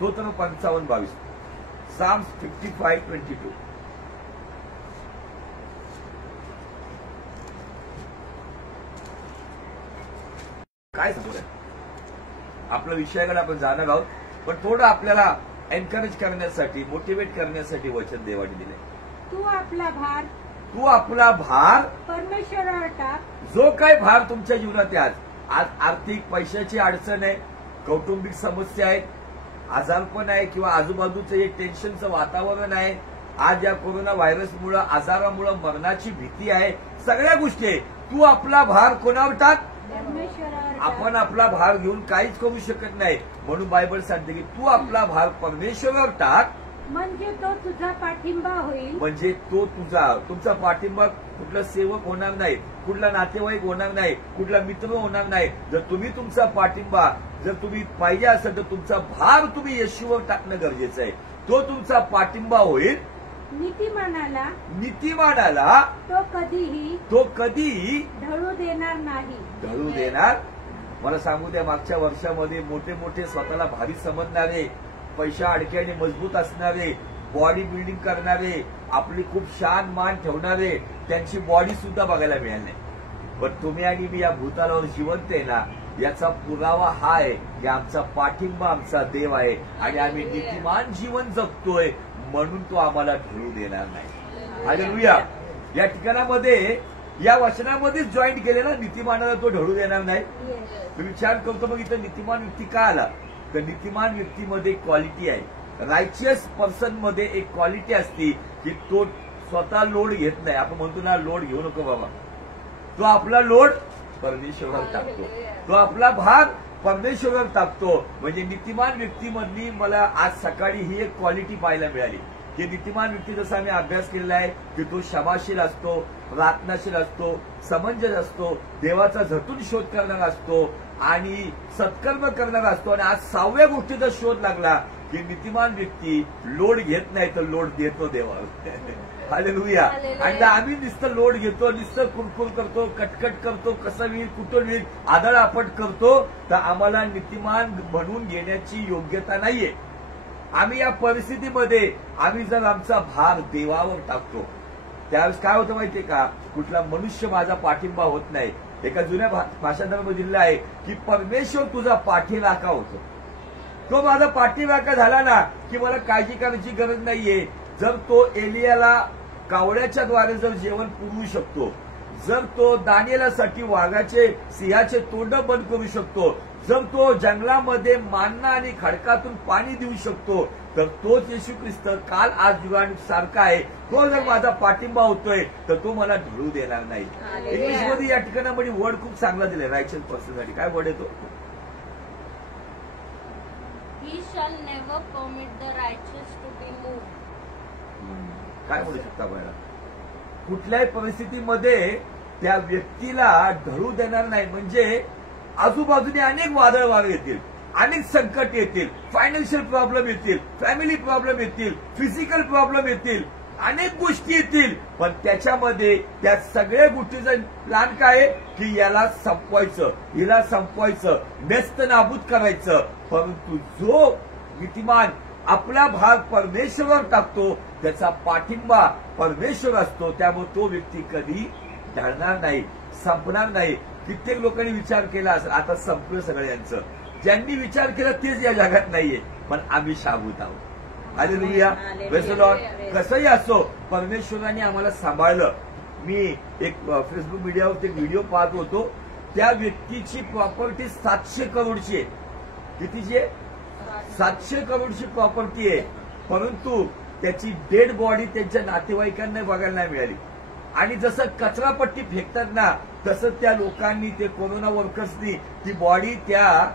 स्तोत्र 55:22, Psalms 55:22. काय सांगू आपल्या विषयाकडे आपण जाणार आहोत, पण थोडं आपल्याला एनकरेज करण्यासाठी, मोटिवेट करण्यासाठी वचन देवाने दिले. तू आपला भार परमेश्वरावर टाक. जो काही भार तुमच्या जीवनात आहे, आज आर्थिक पैशाची अडचण आहे, कौटुंबिक समस्या आहेत, आजारपण आहे किंवा आजूबाजूचं एक टेन्शनचं वातावरण आहे, आज या कोरोना व्हायरसमुळे, आजारामुळे मरणाची भीती आहे, सगळ्या गोष्टी आहे. तू आपला भार कोणावर टाक. आपण आपला भार घेऊन काहीच करू शकत नाही, म्हणून बायबल सांगते की तू आपला भार परमेश्वरावर टाक, म्हणजे तो तुझा पाठिंबा होईल. म्हणजे तो तुमचा पाठिंबा कुठला सेवक होणार नाही, कुठला नातेवाईक होणार नाही, कुठला मित्र होणार नाही. जर तुम्ही तुमचा पाठिंबा, जर तुम्ही पाहिजे असेल तर तुमचा भार तुम्ही येशूवर टाकणं गरजेचं आहे. तो तुमचा पाठिंबा होईल. नीतिमानाला तो कधीही ढळू देणार नाही. ढळू देणार. मला सांगू द्या, मागच्या वर्षामध्ये मोठे मोठे स्वतःला भारी समजणारे, पैशा अडक्याने मजबूत असणारे, बॉडी बिल्डिंग करणारे, आपली खूप शान मान ठेवणारे, त्यांची बॉडी सुद्धा बघायला मिळाली नाही. पण तुम्ही आणि मी या भूतालावर जिवंत आहे ना, याचा पुरावा हा आहे की आमचा पाठिंबा आमचा देव आहे आणि आम्ही नीतिमान जीवन जगतोय, म्हणून तो आम्हाला ढळू देणार नाही. हालेलुया. या ठिकाणामध्ये, या वचनामध्येच जॉईन केलेला नीतिमानाला तो ढळू देणार नाही. तो विचार करतो मग इथं नीतिमान व्यक्ती का आला, तर नीतिमान व्यक्तीमध्ये क्वालिटी आहे. रायचियस पर्सन मध्ये एक क्वालिटी असती की तो स्वतः लोड घेत नाही. आपण म्हणतो ना, लोड घेऊ नको बाबा. तो आपला लोड परमेश्वरावर टाकतो, तो आपला भार परमेश्वरावर टाकतो. म्हणजे नीतिमान व्यक्तीमधली मला आज सकाळी ही एक क्वालिटी पाहायला मिळाली की नीतिमान व्यक्ती, जसा आम्ही अभ्यास केलेला आहे की तो क्षमाशील असतो, प्रार्थनाशील असतो, समंजस असतो, देवाचा झटून शोध करणारा असतो आणि सत्कर्म करणारा असतो. आणि आज 6व्या गोष्टीचा शोध लागला की नीतिमान व्यक्ती लोड घेत नाही तर लोड देतो देवावर. हालेलुया. आणि आम्ही नुसतं लोड घेतो, नुसतं कुरकुर करतो, कटकट करतो, कसं होईल, कुठं होईल, आदळआपट करतो, तर आम्हाला नीतिमान म्हणून घेण्याची योग्यता नाहीये. आम्ही या परिस्थितीमध्ये आम्ही जर आमचा भार देवावर टाकतो, त्यावेळेस काय होतं माहितीये का, कुठला मनुष्य माझा पाठिंबा होत नाही. एका जुन्या भाषांतरामध्ये दिलेलं आहे की परमेश्वर तुझा पाठीराखा होतो. तो माझा पाठीराखा झाला ना की मला काळजी करायची गरज नाहीये. जर तो एलियाला कावळ्याच्या द्वारे जर जेवण पुरवू शकतो, जर तो दानिएलासाठी वाघाचे, सिंहाचे तोंड बंद करू शकतो, जर तो जंगलामध्ये मान्ना आणि खडकातून पाणी देऊ शकतो, तर तोच येशू ख्रिस्त काल आज जुगासारखा आहे. तो जर माझा पाठिंबा होतोय तर तो मला ढळू देणार नाही. इंग्लिशमध्ये या ठिकाणामध्ये वर्ड खूप चांगला दिलाय रायचल पर्सनसाठी. काय वर्ड येतो? He shall never permit the righteous to be moved. काय बोलू शकता बघा, कुठल्याही परिस्थितीमध्ये त्या व्यक्तीला ढळू देणार नाही. म्हणजे आजूबाजूने अनेक वादळ वारे येतील, अनेक संकट येतील, फायनान्शियल प्रॉब्लेम येतील, फॅमिली प्रॉब्लेम येतील, फिजिकल प्रॉब्लेम येतील, अनेक गोष्टी येतील, पण त्याच्यामध्ये त्या सगळ्या गोष्टीचा प्लॅन काय आहे की याला संपवायचं, हिला संपवायचं, नेस्त नाबूद करायचं. परंतु जो नीतिमान आपला भाग परमेश्वरावर टाकतो, त्याचा पाठिंबा परमेश्वर असतो, त्यामुळे तो व्यक्ती कधी ढळणार नाही, संपणार नाही. कित्येक लोकांनी विचार केला असेल आता संपलं सगळ्यांचं. ज्यांनी विचार केला तेच या जगात नाहीये, पण आम्ही शाबूत आहोत. हालेलुया. Praise the Lord. कसंही असो, परमेश्वराने आम्हाला सांभाळलं. मी एक फेसबुक मीडियावर एक व्हिडिओ पाहत होतो. त्या व्यक्तीची प्रॉपर्टी 700 करोडची आहे. कितीची आहे? 700 करोडची प्रॉपर्टी आहे. परंतु त्याची डेड बॉडी त्यांच्या नातेवाईकांना बघायला नाही मिळाली. आणि जसं कचरापट्टी फेकतात ना, तसं त्या लोकांनी, ते कोरोना वर्कर्सनी ती बॉडी त्या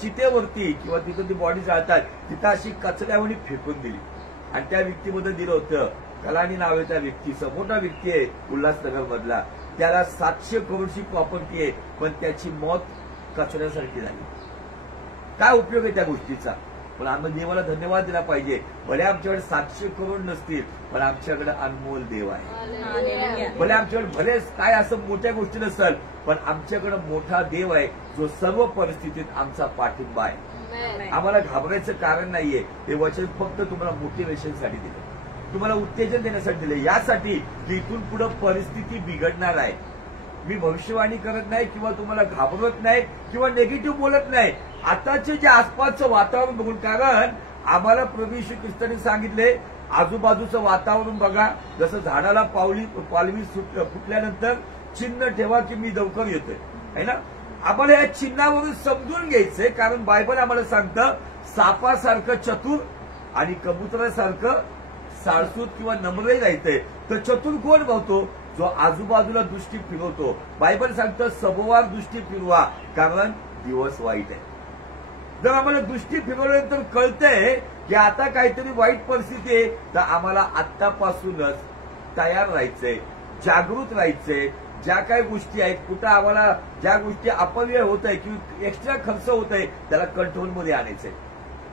चितेवरती किंवा तिथं ती बॉडी जाळतात तिथं अशी कचऱ्यावणी फेकून दिली. आणि त्या व्यक्तीमध्ये दिलं होतं, कलानी नाव आहे त्या व्यक्तीचं, मोठा व्यक्ती आहे उल्हासनगर मधला. त्याला 700 करोडची प्रॉपर्टी आहे, पण त्याची मौत कचऱ्यासारखी झाली. काय उपयोग आहे त्या गोष्टीचा? पण आम्ही देवाला धन्यवाद दिला पाहिजे. भले आमच्याकडे 700 करोड नसतील, पण आमच्याकडे अनमोल देव आहे. भले आमच्याकडे भले काय असं मोठ्या गोष्टी नसेल, पण आमच्याकडे मोठा देव आहे जो सर्व परिस्थितीत आमचा पाठिंबा आहे. आम्हाला घाबरायचं कारण नाहीये. हे वचन फक्त तुम्हाला मोटिवेशनसाठी दिलं, तुम्हाला उत्तेजन देण्यासाठी दिले, यासाठी की इथून पुढे परिस्थिती बिघडणार आहे. मी भविष्यवाणी करत नाही किंवा तुम्हाला घाबरत नाही किंवा निगेटिव्ह बोलत नाही. आताचे जे आसपासचं वातावरण बघून, कारण आम्हाला प्रभू येशू ख्रिस्तांनी सांगितले आजूबाजूचं वातावरण बघा, जसं झाडाला पालवी फुटल्यानंतर चिन्ह ठेवा की मी लवकर येतोय, है ना. आम्हाला या चिन्हावरून समजून घ्यायचंय, कारण बायबल आम्हाला सांगतं सापासारखं चतुर आणि कबुतरासारखं साळसूत किंवा नम्रही राहतंय. तर चतुर कोण भावतो? जो आजूबाजूला दृष्टी फिरवतो. बायबल सांगतं सबवार दृष्टी फिरवा, कारण दिवस वाईट आहे. जर आम्हाला दृष्टी फिरवल्यानंतर कळतंय की आता काहीतरी वाईट परिस्थिती आहे, तर आम्हाला आत्तापासूनच तयार राहायचंय, जागृत राहायचंय. ज्या काही गोष्टी आहेत, कुठं आम्हाला ज्या गोष्टी अपव्यय होत आहे किंवा एक्स्ट्रा खर्च होत आहे, त्याला कंट्रोलमध्ये आणायचंय,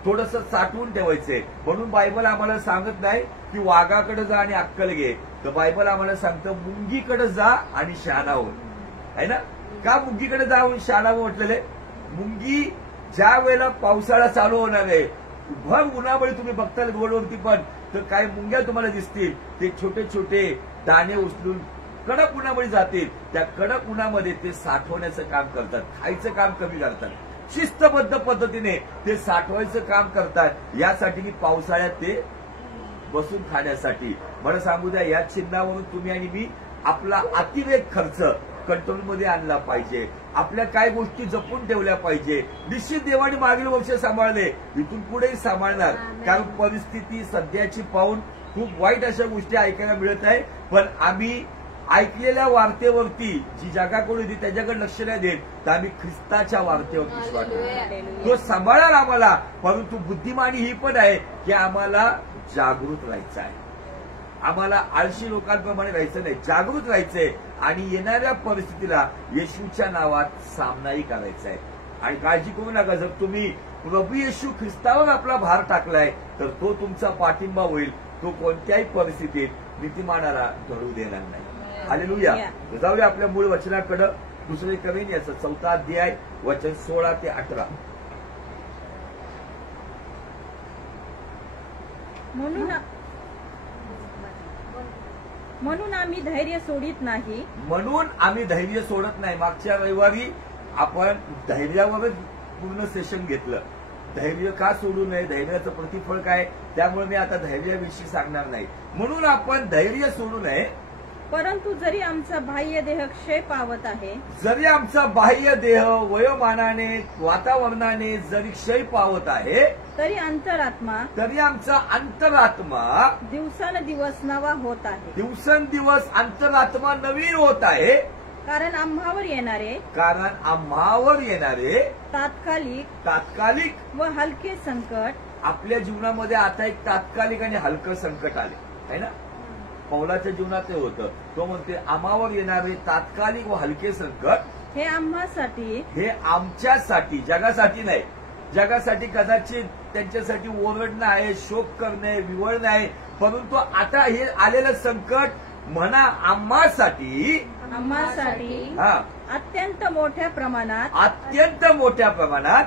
थोडंसं साठवून ठेवायचंय. म्हणून बायबल आम्हाला सांगत नाही की वाघाकडे जा आणि अक्कल घे, तर बायबल आम्हाला सांगतं मुंगीकडे जा आणि शहाणा हो, है ना. का मुंगीकडे जा आणि शहाणा हो म्हटलेले? मुंगी ज्या वेळेला पावसाळा चालू होणार आहे, भर उन्हामुळे तुम्ही बघताल रोडवरती पण, तर काही मुंग्या तुम्हाला दिसतील, ते छोटे छोटे दाणे उचलून कडक उन्हामुळे जातील. त्या कडक उन्हामध्ये ते साठवण्याचं काम करतात, खायचं काम कमी करतात, शिस्तबद्ध पद्धतीने ते साठवायचं काम करतात, यासाठी की पावसाळ्यात ते बसून खाण्यासाठी. मला सांगू द्या, या चिन्हावरून तुम्ही आणि मी आपला अतिरेक खर्च कंट्रोलमध्ये आणला पाहिजे. आपल्या काय गोष्टी जपून ठेवल्या पाहिजे. निश्चित देवाने मागील वर्ष सांभाळले, इथून पुढेही सांभाळणार, कारण परिस्थिती सध्याची पाहून खूप वाईट अशा गोष्टी ऐकायला मिळत आहे. पण आम्ही ऐकलेल्या वार्तेवरती जी जगाकडे होती त्याच्याकडे लक्ष नाही देत, तर आम्ही ख्रिस्ताच्या वार्तेवर विश्वास ठेवतो. तो सांभाळणार आम्हाला. परंतु बुद्धिमानी ही पण आहे की आम्हाला जागृत राहायचं आहे, आम्हाला आळशी लोकांप्रमाणे राहायचं नाही, जागृत राहायचंय आणि येणाऱ्या परिस्थितीला येशूच्या नावात सामनाही करायचा आहे. आणि काळजी करू नका, जर तुम्ही प्रभू येशू ख्रिस्तावर आपला भार टाकलाय तर तो तुमचा पाठिंबा होईल. तो कोणत्याही परिस्थितीत नीतिमानाला धडू देणार नाही. हालेलुया. जाऊया आपल्या मूळ वचनाकडे. दुसरे कवीन याचं 4 अध्याय वचन 16 ते 18. म्हणून आम्ही धैर्य सोडित नाही. म्हणून आम्ही धैर्य सोडत नाही. मागच्या रविवारी आपण धैर्यावरच पूर्ण सेशन घेतलं. धैर्य का सोडू नये, धैर्याचं प्रतिफळ काय, त्यामुळे मी आता धैर्याविषयी सांगणार नाही. म्हणून आपण धैर्य सोडू नये. परंतु जरी आमचा बाह्य देह क्षय पावत आहे, जरी आमचा बाह्य देह वयोमानाने वातावरणाने जरी क्षय पावत आहे, तरी आमचा अंतरात्मा दिवसानुदिवस नवा होत आहे. दिवसेंदिवस अंतरात्मा नवीन होत आहे. कारण आम्हावर येणारे तात्कालिक व हलके संकट. आपल्या जीवनामध्ये आता एक तात्कालिक आणि हलकं संकट आले आहे ना. पौलाच्या जीवनात ते होतं. तो म्हणते आम्हावर येणारे तात्कालिक व हलके संकट हे आम्हासाठी, हे आमच्यासाठी, जगासाठी नाही. जगासाठी कदाचित त्यांच्यासाठी ओरडणं आहे, शोक करणे, विवळणं आहे. परंतु आता हे आलेलं संकट म्हणा आम्हासाठी अत्यंत मोठ्या प्रमाणात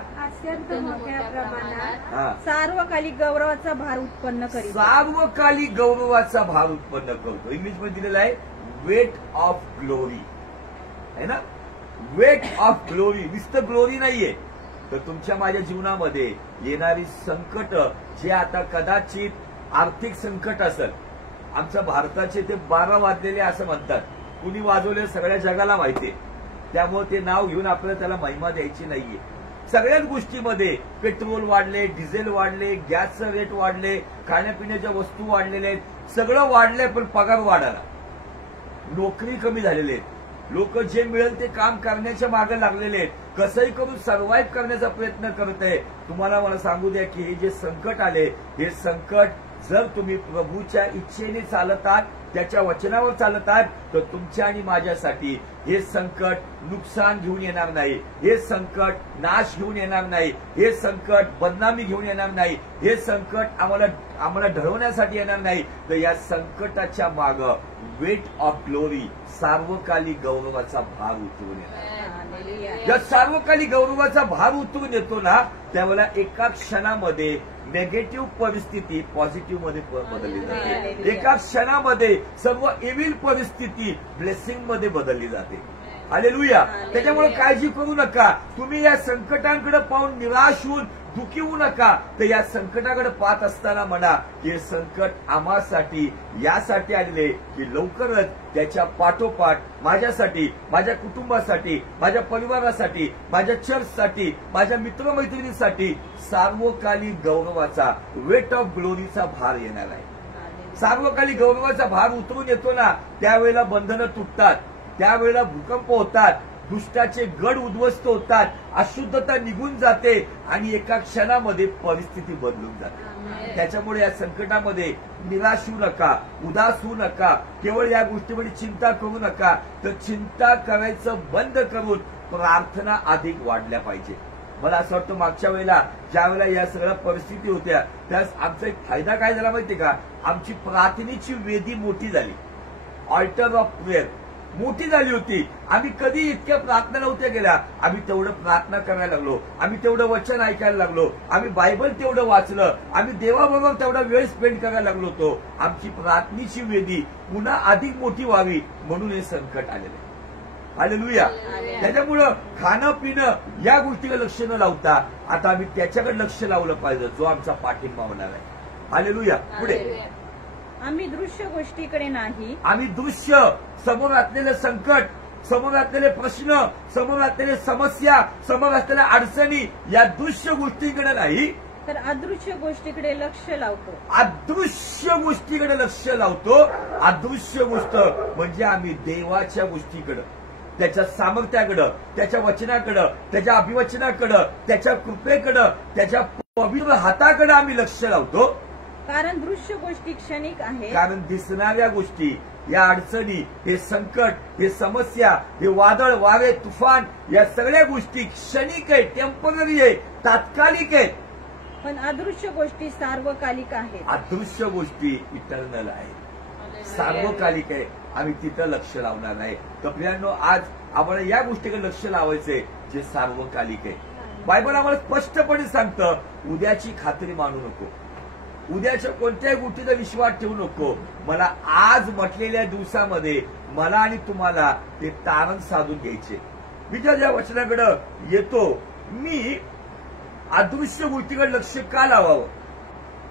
सार्वकालिक गौरवाचा भार उत्पन्न करीत. सार्वकालिक गौरवाचा भार उत्पन्न करतो. इंग्लिशमध्ये दिलेला आहे वेट ऑफ ग्लोरी, है ना. वेट ऑफ ग्लोरी, नुसतं ग्लोरी नाहीये, तर तुमच्या माझ्या जीवनामध्ये येणारी संकट जे आता कदाचित आर्थिक संकट असेल. आमच्या भारताचे ते 12 वाजलेले असं म्हणतात. कुणी वाजवले सगळ्या जगाला माहितीये, त्यामुळे ते नाव घेऊन आपल्याला त्याला महिमा द्यायची नाहीये. सगळ्याच गोष्टीमध्ये पेट्रोल वाढले, डिझेल वाढले, गॅसचं रेट वाढले, खाण्यापिण्याच्या वस्तू वाढलेल्या आहेत, सगळं वाढलंय. पण पगार वाढाला, नोकरी कमी झालेली आहेत. लोक जे मिळेल ते काम करण्याच्या मागे लागलेले आहेत. कसंही करून सर्व्हाइव्ह करण्याचा प्रयत्न करत आहे. तुम्हाला मला सांगू द्या की हे जे संकट आले, हे संकट जर तुम्ही प्रभूच्या इच्छेने चालत आहात, त्याच्या वचनावर चालत आहात, तर तुमच्या आणि माझ्यासाठी हे संकट नुकसान घेऊन येणार नाही. हे संकट नाश घेऊन येणार नाही. हे संकट बदनामी घेऊन येणार नाही. हे संकट आम्हाला ढळवण्यासाठी येणार नाही. तर या संकटाच्या मागं वेट ऑफ ग्लोरी, सार्वकालिक गौरवाचा भार उतरून येणार. हालेलुया. या सार्वकालिक गौरवाचा भार उतरून येतो ना त्यावेळेला एका क्षणामध्ये नेगेटिव्ह परिस्थिती पॉझिटिव्ह मध्ये बदलली जाते. एका क्षणामध्ये सर्व इव्हिल परिस्थिती ब्लेसिंग मध्ये बदलली जाते. हालेलुया. त्याच्यामुळे काळजी करू नका. तुम्ही या संकटांकडे पाहून निराश होऊन दुखी होऊ नका. तर या संकटाकडे पाहत असताना म्हणा हे संकट आम्हासाठी यासाठी आलेले की लवकरच त्याच्या पाठोपाठ माझ्यासाठी, माझ्या कुटुंबासाठी, माझ्या परिवारासाठी, माझ्या चर्चसाठी, माझ्या मित्रमैत्रिणींसाठी सार्वकालिक गौरवाचा वेट ऑफ ग्लोरीचा भार येणार आहे. सार्वकालिक गौरवाचा भार उतरून येतो ना त्यावेळेला बंधनं तुटतात, त्यावेळेला भूकंप होतात, दुष्टाचे गड उद्ध्वस्त होतात, अशुद्धता निघून जाते आणि एका क्षणामध्ये परिस्थिती बदलून जाते. त्याच्यामुळे या संकटामध्ये निराश होऊ नका, उदास होऊ नका, केवळ या गोष्टीमध्ये चिंता करू नका. तर चिंता करायचं बंद करून प्रार्थना अधिक वाढल्या पाहिजे. मला असं वाटतं मागच्या वेळेला ज्या वेळेला या सगळ्या परिस्थिती होत्या त्यास आमचा एक फायदा काय झाला माहितीये का, आमची प्रार्थनेची वेदी मोठी झाली. ऑल्टर ऑफ प्रेयर मोठी झाली होती. आम्ही कधी इतक्या प्रार्थना नव्हत्या केल्या. आम्ही तेवढं प्रार्थना करायला लागलो, आम्ही तेवढं वचन ऐकायला लागलो, आम्ही बायबल तेवढं वाचलं, आम्ही देवाबरोबर तेवढा वेळ स्पेंड करायला लागलो होतो. आमची प्रार्थनेची वेदी पुन्हा अधिक मोठी व्हावी म्हणून हे संकट आलेलं आहे. हालेलुया. त्याच्यामुळं खाणं पिणं या गोष्टीकडे लक्ष न लावता आता आम्ही त्याच्याकडे लक्ष लावलं पाहिजे जो आमचा पाठिंबा होणार आहे. हालेलुया. पुढे आम्ही दृश्य गोष्टीकडे नाही, आम्ही दृश्य समोर असलेले संकट, समोर असलेले प्रश्न, समोर असलेले समस्या, समोर असलेल्या अडचणी या दृश्य गोष्टीकडे नाही तर अदृश्य गोष्टीकडे लक्ष लावतो. अदृश्य गोष्टीकडे लक्ष लावतो. अदृश्य गोष्ट म्हणजे आम्ही देवाच्या गोष्टीकडे, त्याच्या सामर्थ्याकडं, त्याच्या वचनाकडं, त्याच्या अभिवचनाकडं, त्याच्या कृपेकडं, त्याच्या पवित्र हाताकडे आम्ही लक्ष लावतो. कारण दृश्य गोष्टी क्षणिक आहे. कारण दिसणाऱ्या गोष्टी, या अडचणी, हे संकट, हे समस्या, हे वादळ वारे तुफान या सगळ्या गोष्टी क्षणिक आहे, टेम्पररी आहे, तात्कालिक आहेत. पण अदृश्य गोष्टी सार्वकालिक आहेत. अदृश्य गोष्टी इटर्नल आहेत, सार्वकालिक आहे. आम्ही तिथं लक्ष लावणार नाही. तर प्रियांनो आज आम्हाला या गोष्टीकडे लक्ष लावायचंय जे सार्वकालिक आहे. बायबल आम्हाला स्पष्टपणे सांगतं उद्याची खात्री मानू नको, उद्याच्या कोणत्याही गोष्टीचा विश्वास ठेवू नको. मला आज म्हटलेल्या दिवसामध्ये मला आणि तुम्हाला ते तारण साधून घ्यायचे. मी ज्या वचनाकडे येतो मी अदृश्य गोष्टीकडे लक्ष का लावावं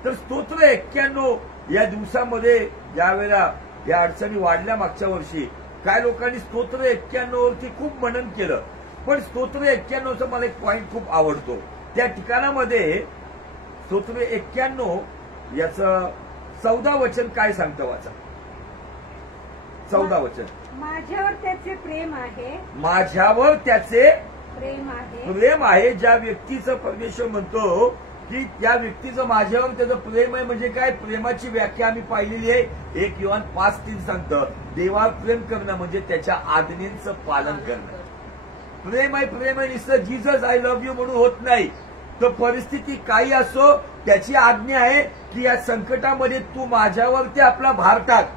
तर स्तोत्र 91 या दिवसामध्ये ज्यावेळेला या अडचणी वाढल्या मागच्या वर्षी काय लोकांनी स्तोत्र 91 वरती खूप मनन केलं. पण स्तोत्र 91चा मला एक पॉइंट खूप आवडतो. त्या ठिकाणामध्ये स्तोत्र 91 याचं 14 वचन काय सांगतं वाचा. 14 वचन. माझ्यावर त्याचे प्रेम आहे, माझ्यावर त्याचे प्रेम आहे. प्रेम आहे. ज्या व्यक्तीचं परमेश्वर म्हणतो की त्या व्यक्तीचं माझ्यावर त्याचं प्रेम आहे म्हणजे काय, प्रेमाची व्याख्या आम्ही पाहिलेली आहे. 1 योहान 5:3 सांगतं देवावर प्रेम करणं म्हणजे त्याच्या आज्ञांचं पालन करणं. प्रेम आहे, प्रेम आहे नुसतं जीजस आय लव्ह यू म्हणून होत नाही. तर परिस्थिती काही असो त्याची आज्ञा आहे की या संकटामध्ये तू माझ्यावरती आपला भार टाक,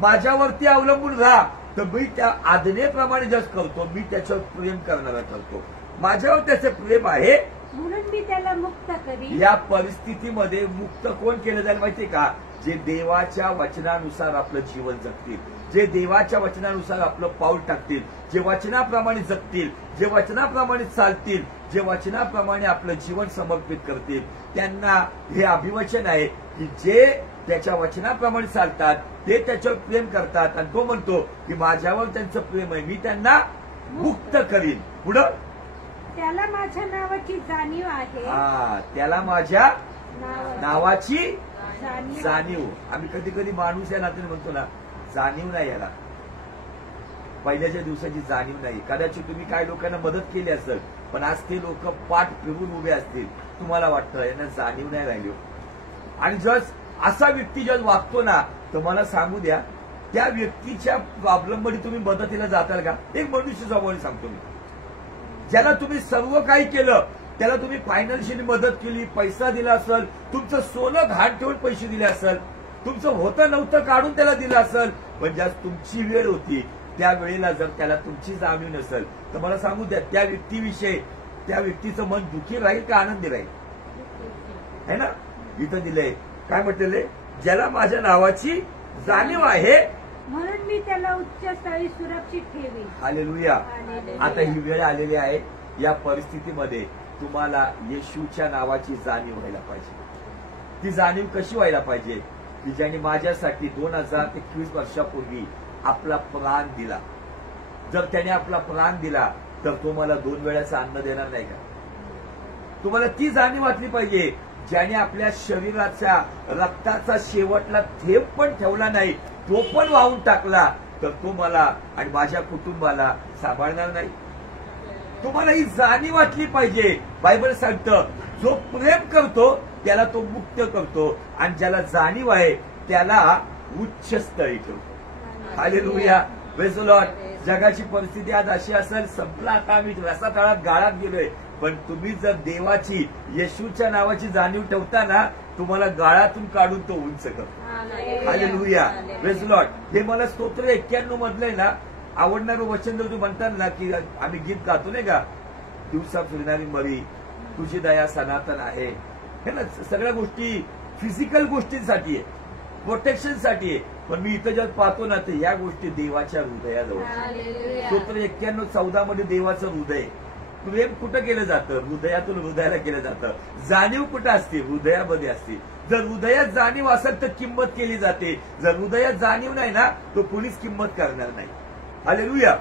माझ्यावरती अवलंबून राहा. तर मी त्या आज्ञेप्रमाणे जस करतो, मी त्याच्यावर प्रेम करणारा करतो. माझ्यावर त्याचे प्रेम आहे म्हणून मी त्याला मुक्त करीन. या परिस्थितीमध्ये मुक्त कोण केलं जाईल माहितीये का, जे देवाच्या वचनानुसार आपलं जीवन जगतील, जे देवाच्या वचनानुसार आपलं पाऊल टाकतील, जे वचनाप्रमाणे जगतील, जे वचनाप्रमाणे चालतील, जे वचनाप्रमाणे आपलं जीवन समर्पित करतील त्यांना हे अभिवचन आहे की जे त्याच्या वचनाप्रमाणे चालतात ते त्याच्यावर प्रेम करतात. आणि तो म्हणतो की माझ्यावर त्यांचं प्रेम आहे, मी त्यांना मुक्त करीन. पुढं त्याला माझ्या नावाची जाणीव आहे. त्याला माझ्या नावाची जाणीव. जाणीव. आम्ही कधी कधी माणूस या नात्याने म्हणतो ना जाणीव नाही याला, पहिल्याच्या दिवसाची जाणीव नाही. कदाचित तुम्ही काही लोकांना मदत केली असेल पण आज ते लोक पाठ फिरून उभे असतील, तुम्हाला वाटतं यांना जाणीव नाही राहिली. आणि जस असा व्यक्ती जर वागतो ना तर मला सांगू द्या त्या व्यक्तीच्या प्रॉब्लेममध्ये तुम्ही मदतीला जाताल का. एक मनुष्य स्वभावाने सांगतो मी, ज्याला तुम्ही सर्व काही केलं, त्याला तुम्ही फायनान्शियली मदत केली, पैसा दिला असेल, तुमचं सोनं घाण ठेवून पैसे दिले असेल, तुमचं होतं नव्हतं काढून त्याला दिलं असेल, पण ज्या तुमची वेळ होती त्यावेळेला जर त्याला तुमची जाणीव नसेल तर मला सांगू द्या, त्या व्यक्तीविषयी त्या व्यक्तीचं मन दुखी राहील का आनंदी राहील? है ना? इथं दिलंय काय म्हटलेलं, ज्याला माझ्या नावाची जाणीव आहे म्हणून मी त्याला उच्च स्थळी सुरक्षित ठेवी. हालेलुया. आता ही वेळ आलेली आहे, या परिस्थितीमध्ये तुम्हाला येशूच्या नावाची जाणीव व्हायला पाहिजे. ती जाणीव कशी व्हायला पाहिजे की ज्याने माझ्यासाठी 2021 वर्षापूर्वी आपला प्राण दिला. जर त्याने आपला प्राण दिला तर तो मला 2 वेळाचं अन्न देणार नाही का? तुम्हाला ती जाणीव वाटली पाहिजे. ज्याने आपल्या शरीराच्या रक्ताचा शेवटला थेंब पण ठेवला नाही, तो पण वाहून टाकला, तर तो मला आणि माझ्या कुटुंबाला सांभाळणार नाही. तुम्हाला ही जाणीव वाटली पाहिजे. बायबल सांगतं, जो प्रेम करतो त्याला तो मुक्त करतो आणि ज्याला जाणीव आहे त्याला उच्च स्थळी ठेवतो. हालेलुया. Praise the Lord. जगाची परिस्थिती आज अशी असेल, संपला आता आम्ही रसातळात गाळात गेलोय, पण तुम्ही जर देवाची येशूच्या नावाची जाणीव ठेवता ना, तुम्हाला गाळातून काढून तो उंच करतो. हालेलुया. Praise the Lord. हे मला स्तोत्र 91 मधलंय ना, आवडणारं वचन जर तुम्ही म्हणतात ना, की आम्ही गीत गातो नाही का, दिवसा फिरणारी मरी तुझी दया सनातन आहे. हे ना, सगळ्या गोष्टी फिजिकल गोष्टींसाठी आहे, प्रोटेक्शनसाठी आहे. पण मी इथं जर पाहतो ना, तर या गोष्टी देवाच्या हृदयाजवळ. स्तोत्र 91:14 मध्ये देवाचं हृदय. प्रेम कुठं केलं जातं? हृदयातून हृदयाला केलं जातं. जाणीव कुठं असते? हृदयामध्ये असते. जर हृदयात जाणीव असेल तर किंमत केली जाते. जर हृदयात जाणीव नाही ना, तो कोणीच किंमत करणार नाही. हालेलुया.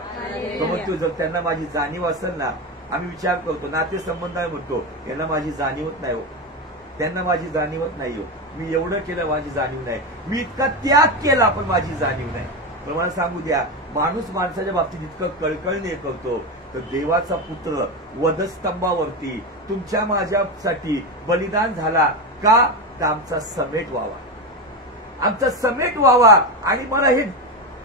तो म्हणतो, जर त्यांना माझी जाणीव असेल ना, आम्ही विचार करतो नातेसंबंध आहे, म्हणतो यांना माझी जाणीवच नाही हो, त्यांना माझी जाणीवच नाही हो, मी एवढं केलं माझी जाणीव नाही, मी इतका त्याग केला पण माझी जाणीव नाही. पण मला सांगू द्या, माणूस माणसाच्या बाबतीत इतकं कळकळीने करतो, तर देवाचा पुत्र वधस्तंभावरती तुमच्या माझ्यासाठी बलिदान झाला का? तर आमचा समेट व्हावा, आमचा समेट व्हावा. आणि मला हे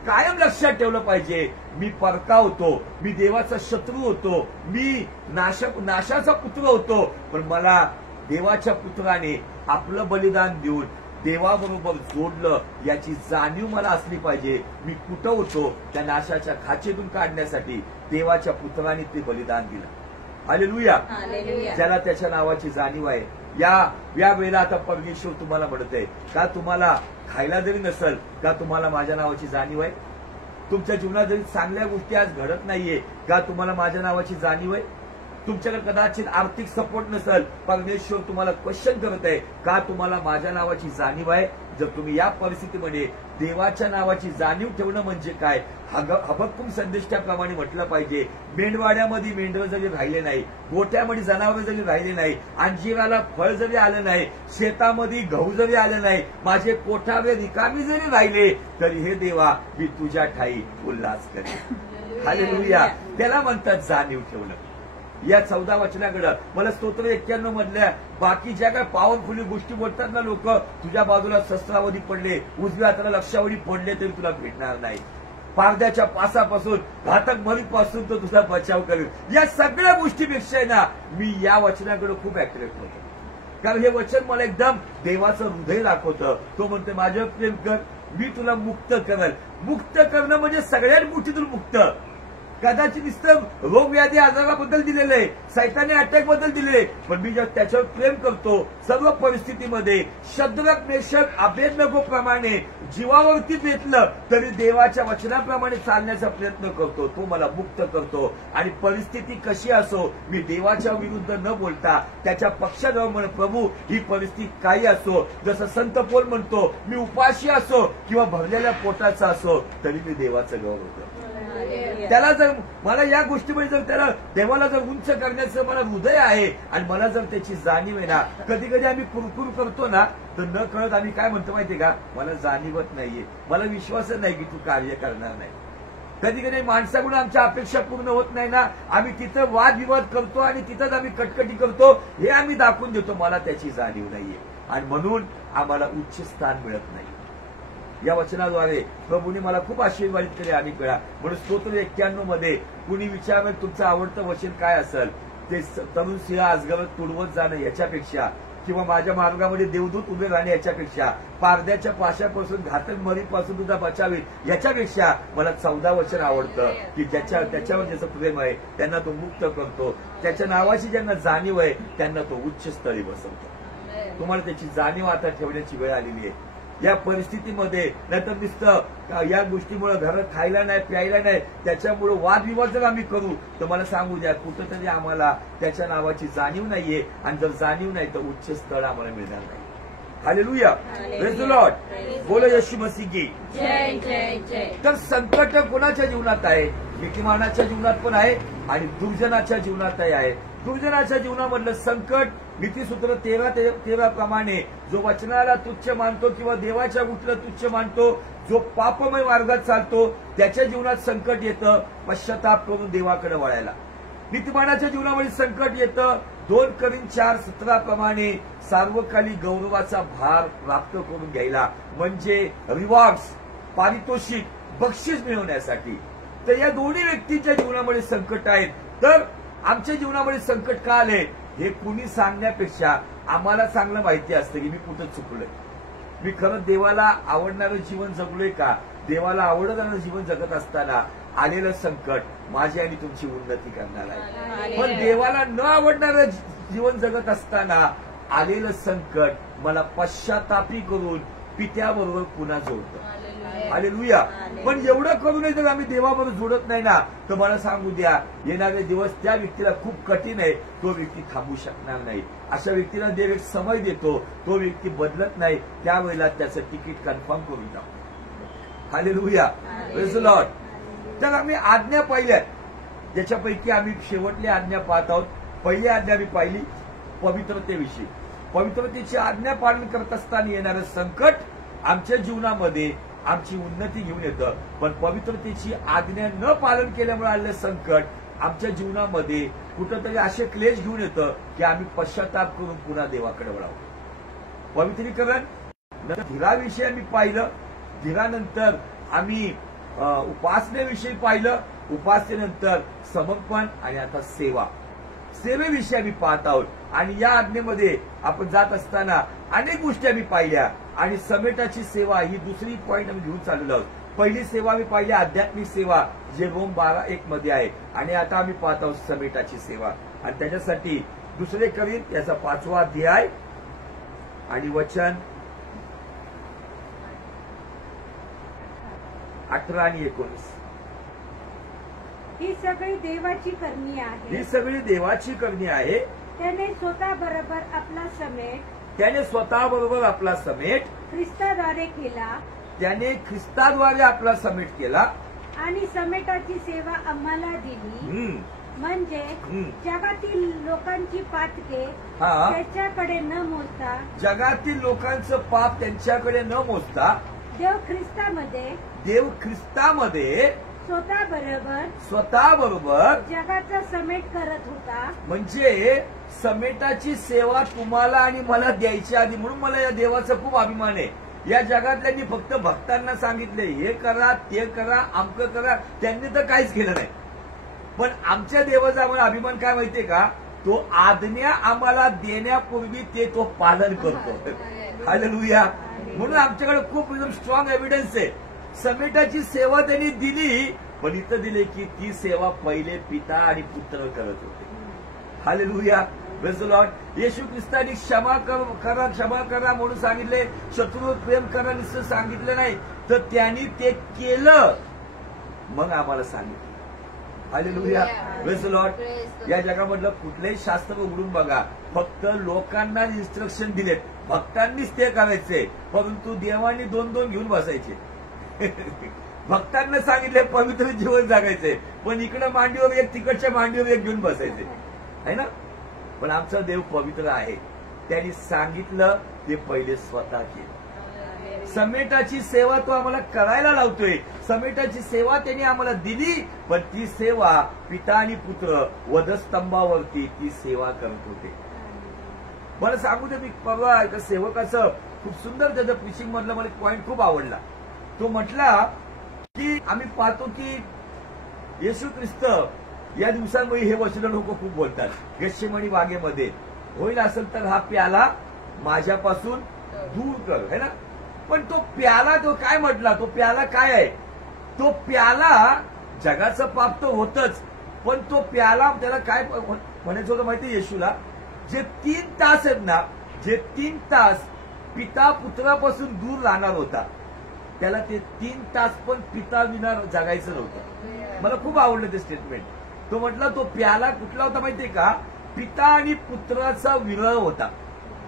कायम लक्षात ठेवलं पाहिजे, मी परका होतो, मी देवाचा शत्रू होतो, मी नाशाचा पुत्र होतो, पण मला देवाच्या पुत्राने आपलं बलिदान देऊन देवाबरोबर जोडलं, याची जाणीव मला असली पाहिजे. मी कुठं होतो, त्या नाशाच्या खाचेतून काढण्यासाठी देवाच्या पुत्राने ते बलिदान दिलं. हालेलुया. ज्याला त्याच्या नावाची जाणीव आहे, या वेळेला आता परमेश्वर तुम्हाला म्हणतोय, का तुम्हाला खायला जरी नसेल का तुम्हाला माझ्या नावाची जाणीव आहे? तुमच्या जीवनात जरी चांगल्या गोष्टी आज घडत नाहीये का तुम्हाला माझ्या नावाची जाणीव आहे? तुमच्याकडे कदाचित आर्थिक सपोर्ट नसेल, परमेश्वर तुम्हाला क्वेश्चन करत आहे, का तुम्हाला माझ्या नावाची जाणीव आहे? जर तुम्ही या परिस्थितीमध्ये देवाच्या नावाची जाणीव ठेवणं म्हणजे काय? हबक्कुम संदेशाप्रमाणे म्हटलं पाहिजे, मेंढवाड्यामध्ये मेंढरं जरी राहिले नाही, गोठ्यामध्ये जनावर जरी राहिले नाही, अंजिराला फळ जरी आलं नाही, शेतामध्ये गहू जरी आलं नाही, माझे कोठावे रिकामी जरी राहिले, तरी हे देवा मी तुझ्या ठाई उल्हास करेन. हालेलुया. त्याला म्हणतात जाणीव ठेवणं. या 14 वचनाकडं मला स्तोत्र 91 मधल्या बाकी ज्या काय पॉवरफुली गोष्टी बोलतात ना लोक, तुझ्या बाजूला शस्त्रावधी पडले, उजव्या हाताला लक्षावधी पडले तरी तुला भेटणार नाही, पारद्याच्या पासापासून घातक मरीपासून तो तुझा बचाव करेल. या सगळ्या गोष्टीपेक्षा ना मी या वचनाकडे खूप अट्रॅक्ट होतो, कारण हे वचन मला एकदम देवाचं हृदय दाखवतं. तो म्हणते, माझ्यावर प्रेम कर, मी तुला मुक्त करेल. मुक्त करणं म्हणजे सगळ्यात गोष्टीतून मुक्त. कदाचित नुसतं रोग व्याधी आजाराबद्दल दिलेलं आहे, सैतानी अटॅक बद्दल दिले, पण मी जर त्याच्यावर प्रेम करतो, सर्व परिस्थितीमध्ये शद्रक मेशक अबेदनगो प्रमाणे जीवावरती बेतलं तरी देवाच्या वचनाप्रमाणे चालण्याचा प्रयत्न करतो, तो मला मुक्त करतो. आणि परिस्थिती कशी असो, मी देवाच्या विरुद्ध न बोलता त्याच्या पक्षाजवळ म्हण, प्रभू ही परिस्थिती काही असो, जसं संत पौल म्हणतो, मी उपाशी असो किंवा भरलेल्या पोटाचा असो तरी मी देवाचं गौरव करतो. त्याला जर मला या गोष्टीमध्ये जर त्याला देवाला जर उंच करण्याचं मला हृदय आहे आणि मला जर त्याची जाणीव आहे ना, कधी कधी आम्ही कुरकुर करतो ना, तर न कळत आम्ही काय म्हणतो माहितीये का, मला जाणीवत नाहीये, मला विश्वासच नाही की तू कार्य करणार नाही. कधी कधी माणसाकडून आमच्या अपेक्षा पूर्ण होत नाही ना, आम्ही तिथं वादविवाद करतो आणि तिथंच आम्ही कटकटी करतो, हे आम्ही दाखवून देतो मला त्याची जाणीव नाहीये आणि म्हणून आम्हाला उच्च स्थान मिळत नाही. या वचनाद्वारे प्रभूने मला खूप आशीर्वादित केले अनेक वेळा. म्हणून स्तोत्र 91 मध्ये कुणी विचारलं तुमचं आवडतं वचन काय असेल, ते तरुण सिंह अजगर तुडवत जाणं याच्यापेक्षा किंवा माझ्या मार्गामध्ये देवदूत उभे राहणे याच्यापेक्षा, पारद्याच्या पाशापासून घातक मरीपासून तुझा बचावील याच्यापेक्षा मला 14 वचन आवडतं की त्याच्यावर ज्याचं प्रेम आहे त्यांना तो मुक्त करतो, त्याच्या नावाची ज्यांना जाणीव आहे त्यांना तो उच्च स्थळी बसवतो. तुम्हाला त्याची जाणीव आता ठेवण्याची वेळ आलेली आहे. या परिस्थितीमध्ये नाहीतर नुसतं या गोष्टीमुळे घरात खायला नाही प्यायला नाही त्याच्यामुळे वादविवाद जर आम्ही करू तर मला सांगू द्या कुठंतरी आम्हाला त्याच्या नावाची जाणीव नाहीये, आणि जर जाणीव नाही तर उच्च स्थळ आम्हाला मिळणार नाही. हालेलुया, प्रेज द लॉर्ड, बोलो येशू मसीह की जय जय जय. तर संकट कोणाच्या जीवनात आहे? नीतिमानाच्या जीवनात पण आहे आणि दुर्जनाच्या जीवनातही आहे. दुर्जनाच्या जीवनामधलं संकट नीतिसूत्र 13 प्रमाणे जो वचनाला तुच्छ मानतो किंवा देवाच्या गुटला तुच्छ मानतो, जो पापमय मार्गात चालतो त्याच्या जीवनात संकट येतं पश्चाताप करून देवाकडे वळायला. नीतिमानाच्या जीवनामध्ये संकट येतं 2 Corinthians 4:17 प्रमाणे सार्वकालिक गौरवाचा भार प्राप्त करून घ्यायला, म्हणजे रिवॉर्ड्स, पारितोषिक, बक्षीस मिळवण्यासाठी. तर या दोन्ही व्यक्तींच्या जीवनामध्ये संकट आहेत. तर आमच्या जीवनामध्ये संकट का आले हे कुणी सांगण्यापेक्षा आम्हाला चांगलं माहिती असतं की मी कुठं चुकलोय, मी खरं देवाला आवडणारं जीवन जगलोय का. देवाला आवडणारं जीवन जगत असताना आलेलं संकट माझी आणि तुमची उन्नती करणार आहे. पण देवाला न आवडणारं जीवन जगत असताना आलेलं संकट मला पश्चातापी करून पित्याबरोबर पुन्हा जोडतं. हालेलुया. पण एवढं करूनही जर आम्ही देवाबरोबर जोडत नाही ना तर मला सांगू द्या येणारे दिवस त्या व्यक्तीला खूप कठीण आहे. तो व्यक्ती थांबू शकणार नाही. अशा व्यक्तीला देव एक समय देतो, तो व्यक्ती बदलत नाही, त्यावेळेला त्याचं तिकीट कन्फर्म करून टाकतो. Hallelujah, praise the Lord. तर आम्ही आज्ञा पाहिल्यात, ज्याच्यापैकी आम्ही शेवटली आज्ञा पाहत आहोत. पहिली आज्ञा आम्ही पाहिली पवित्रतेविषयी. पवित्रतेची आज्ञा पालन करत असताना येणारं संकट आमच्या जीवनामध्ये आमची उन्नती घेऊन येतं. पण पवित्रतेची आज्ञा न पालन केल्यामुळे आलेलं संकट आमच्या जीवनामध्ये कुठंतरी असे क्लेश घेऊन येतं की आम्ही पश्चाताप करून पुन्हा देवाकडे वळावं. पवित्रीकरण, धीराविषयी आम्ही पाहिलं. धीरानंतर आम्ही उपासनेविषयी पाहिलं. उपासनेनंतर समर्पण आणि आता सेवा. सेवेविषयी आम्ही पाहत आहोत. आणि या आज्ञेमध्ये आपण जात असताना अनेक गोष्टी आम्ही पाहिल्या. आणि समेटाची सेवा ही दुसरी पॉईंट आम्ही घेऊन चाललेलो आहोत. पहिली सेवा आम्ही पाहिली आध्यात्मिक सेवा, जे रोम 12:1 मध्ये आहे. आणि आता आम्ही पाहत आहोत समेटाची सेवा. आणि त्याच्यासाठी 2 Corinthians याचा 5वा अध्याय आणि वचन 18 आणि 19. ही सगळी देवाची करणी आहे. ही सगळी देवाची करणी आहे. त्याने स्वतःबरोबर आपला समेट त्याने स्वतःबरोबर आपला समेट ख्रिस्ताद्वारे केला. त्याने ख्रिस्ताद्वारे आपला समेट केला आणि समेटाची सेवा आम्हाला दिली. म्हणजे जगातील लोकांची पातके हा. त्याच्याकडे न मोजता, जगातील लोकांचं पाप त्यांच्याकडे न मोजता देव ख्रिस्तामध्ये स्वतःबरोबर जगाचा समेट करत होता. म्हणजे समेटाची सेवा तुम्हाला आणि मला द्यायची आधी. म्हणून मला या देवाचा खूप अभिमान आहे. या जगातल्यांनी फक्त भक्तांना सांगितले हे करा ते करा अमकं करा, त्यांनी तर काहीच केलं नाही. पण आमच्या देवाचा आम्हाला अभिमान काय माहितीये का, तो आज्ञा आम्हाला देण्यापूर्वी तो पालन करतो. हालेलुया. म्हणून आमच्याकडे खूप एकदम स्ट्रॉंग एव्हिडन्स आहे. समेटाची सेवा त्यांनी दिली, पण इथं दिले की ती सेवा पहिले पिता आणि पुत्र करत होते. Hallelujah, praise the Lord. येशू ख्रिस्तानी क्षमा करा म्हणून सांगितले, शत्रूवर प्रेम करा नुसतं सांगितलं नाही, तर त्यांनी ते केलं मग आम्हाला सांगितलं. Hallelujah, praise the Lord. या जगामधलं कुठलंही शास्त्र उघडून बघा, फक्त लोकांना इन्स्ट्रक्शन दिलेत, भक्तांनीच ते करायचे, परंतु देवानी 2-2 घेऊन बसायचे. भक्तांना सांगितले पवित्र जीवन जगायचे, पण इकडे मांडीवर एक तिकडच्या मांडीवर एक घेऊन बसायचे, है ना. पण आमचा देव पवित्र आहे. त्यांनी सांगितलं ते पहिले स्वतः केलं. समेटाची सेवा तो आम्हाला करायला लावतोय. समेटाची सेवा त्यांनी आम्हाला दिली, पण ती सेवा पिता आणि पुत्र वधस्तंभावरती ती सेवा करत होते. मला सांगू दे, मी परवा एका सेवकाचं खूप सुंदर त्याचं प्रीचिंग मधलं मला पॉईंट खूप आवडला. तो म्हटला की आम्ही पाहतो की येशू ख्रिस्त या दिवसांमध्ये हे वचन लोक खूप बोलतात. गेतसेमनी बागेमध्ये होईल असेल तर हा प्याला माझ्यापासून दूर कर, है ना. पण तो प्याला तो काय म्हटला, तो प्याला काय आहे, तो प्याला जगाचं पाप तर होतच, पण तो प्याला त्याला काय म्हणायचं होतं माहिती येशूला, जे 3 तास आहेत ना, जे 3 तास पिता पुत्रापासून दूर राहणार होता, त्याला ते 3 तास पण पिता विना जगायचं नव्हतं. मला खूप आवडलं ते स्टेटमेंट. तो म्हटला तो प्याला कुठला होता माहितीये का, पिता आणि पुत्राचा विरह होता,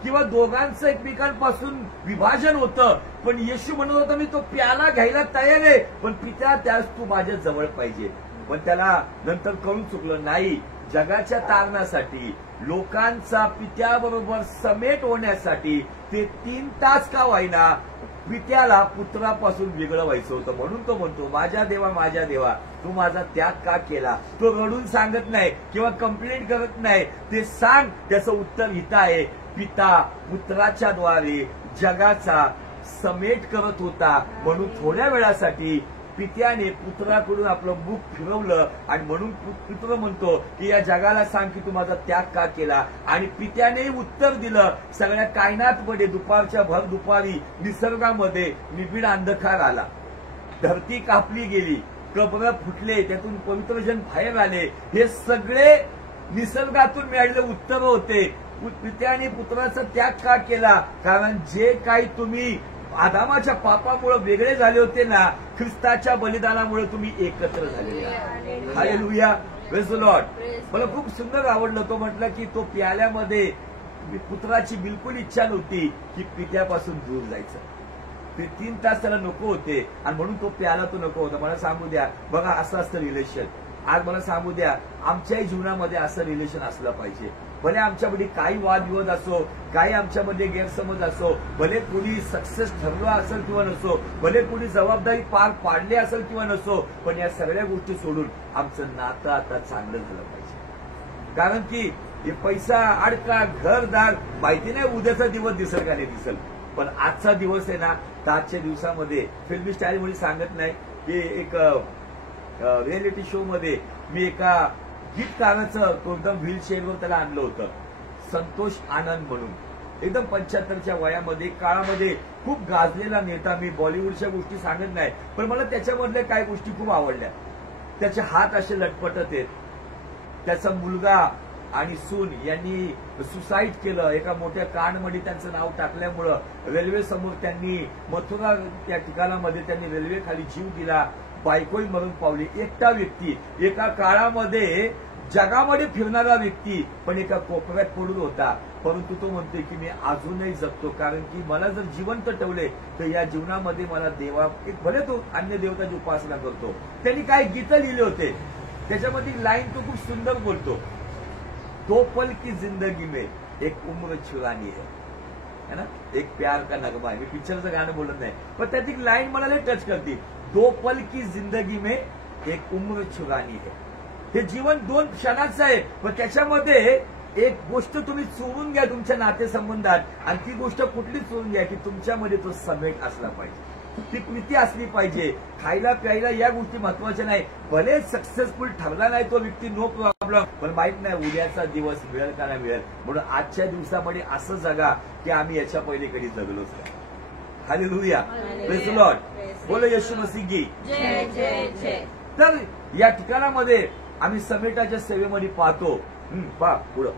किंवा दोघांचं एकमेकांपासून विभाजन होतं. पण येशू म्हणत होता मी तो प्याला घ्यायला तयार आहे, पण पिता त्यास तू माझ्या जवळ पाहिजे. पण त्याला नंतर कळून चुकलं, नाही, जगाच्या तारणासाठी, लोकांचा पित्याबरोबर समेट होण्यासाठी ते 3 तास का व्हायना पित्याला पुत्रापासून वेगळं व्हायचं होतं. म्हणून तो म्हणतो, माझ्या देवा तू माझा त्याग का केला. तो रडून सांगत नाही किंवा कंप्लेंट करत नाही, ते सांग. त्याचं उत्तर हित आहे, पिता पुत्राच्या द्वारे जगाचा समेट करत होता, म्हणून थोड्या वेळासाठी पित्याने पुत्राकडून आपलं मुख फिरवलं. आणि म्हणून पुत्र म्हणतो की या जगाला सांग की तू माझा त्याग का केला. आणि पित्यानेही उत्तर दिलं. सगळ्या कायनातमध्ये दुपारच्या भर दुपारी निसर्गामध्ये निबिड अंधकार आला, धरती कापली गेली, कब्र फुटले, त्यातून पवित्र जन बाहेर आले. हे सगळे निसर्गातून मिळालेले उत्तर होते. पित्याने पुत्राचा त्याग का केला, कारण जे काही तुम्ही आदामाच्या पापामुळे वेगळे झाले होते ना, ख्रिस्ताच्या बलिदानामुळे तुम्ही एकत्र झालेले आहात. Hallelujah, praise the Lord. मला खूप सुंदर आवडलं. तो म्हटला की तो प्याल्यामध्ये पुत्राची बिलकुल इच्छा नव्हती की पित्यापासून दूर जायचं. ते 3 तास त्याला नको होते, आणि म्हणून तो प्याला तो नको होता. मला सांगू द्या, बघा असं असतं रिलेशन. आज मला सांगू द्या, आमच्याही जीवनामध्ये असं रिलेशन असलं पाहिजे. भले आमच्यामध्ये काही वादविवाद असो, काही आमच्यामध्ये गैरसमज असो, भले कुणी सक्सेस ठरलो असेल किंवा नसो, भले कुणी जबाबदारी पार पाडली असेल किंवा नसो, पण या सगळ्या गोष्टी सोडून आमचं नातं आता चांगलं झालं पाहिजे. कारण की हे पैसा, अडका, घरदार, माहिती नाही उद्याचा दिवस दिसेल का नाही दिसेल, पण आजचा दिवस आहे ना, तर आजच्या दिवसामध्ये फिल्मी स्टाईलमध्ये सांगत नाही की एक रियालिटी शो मध्ये मी एका गीतकाराचं तो एकदम व्हीलचेअरवर त्याला आणलं होतं, संतोष आनंद म्हणून. एकदम 75च्या वयामध्ये, काळामध्ये खूप गाजलेला नेता. मी बॉलिवूडच्या गोष्टी सांगत नाही, पण मला त्याच्यामधल्या काही गोष्टी खूप आवडल्या. त्याचे हात असे लटपटत आहेत. त्याचा मुलगा आणि सून यांनी सुसाईड केलं. एका मोठ्या कांडमध्ये त्यांचं नाव टाकल्यामुळं रेल्वे समोर त्यांनी मथुरा त्या ठिकाणामध्ये त्यांनी रेल्वे खाली जीव दिला. बायकोही मरून पावली. एकटा व्यक्ती, एका काळामध्ये जगामध्ये फिरणारा व्यक्ती, पण एका कोपऱ्यात पडून होता. परंतु तो म्हणतोय की मी अजूनही जगतो, कारण की मला जर जिवंत ठेवले तर या जीवनामध्ये मला देवा, भले तो अन्य देवताची उपासना करतो. त्यांनी काही गीतं लिहिले होते, त्याच्यामध्ये लाईन तो खूप सुंदर बोलतो, दो पल की जिंदगी में एक उम्र छुरानी है ना, एक प्यार का नगमा आहे. मी पिक्चरचं गाणं बोलत नाही, पण त्याची लाईन मला लय टच करते, दो पल की जिंदगी में एक उम्र छुरानी है. हे जीवन 2 क्षणाचं आहे, पण त्याच्यामध्ये एक गोष्ट तुम्ही चोरून घ्या तुमच्या नातेसंबंधात, आणि ती गोष्ट कुठली चोरून घ्या की तुमच्यामध्ये तो समेट असला पाहिजे, ती प्रीती असली पाहिजे. खायला प्यायला या गोष्टी महत्वाच्या नाही. भले सक्सेसफुल ठरला नाही तो व्यक्ती, नो प्रॉब्लेम, पण माहित नाही उद्याचा दिवस मिळेल का नाही मिळेल. म्हणून आजच्या दिवसामध्ये असं जगा की आम्ही याच्या पहिले कधी जगलोच नाही. Hallelujah, praise the Lord. बोलो येशू मसीह की जय जय जय. तर या ठिकाणामध्ये आम्ही समेटाच्या सेवेमध्ये पाहतो. पहा पुढं.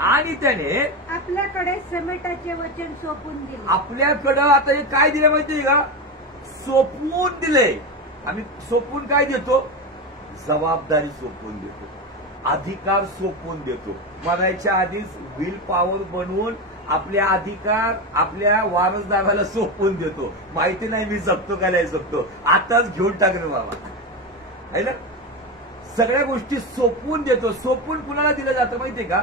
आणि त्याने आपल्याकडे समेटाचे वचन सोपून दिले. आपल्याकडं आता हे काय दिलं माहितीये का, सोपवून दिले. आम्ही सोपवून काय देतो, जबाबदारी सोपवून देतो, अधिकार सोपवून देतो. मरायच्या आधीच व्हील पॉवर बनवून आपले अधिकार आपल्या वारसदाराला सोपवून देतो. माहिती नाही मी जगतो का नाही जगतो, आताच घेऊन टाकलं बाबा, आहे ना. सगळ्या गोष्टी सोपवून देतो. सोपवून कुणाला दिलं जातं माहितीये का,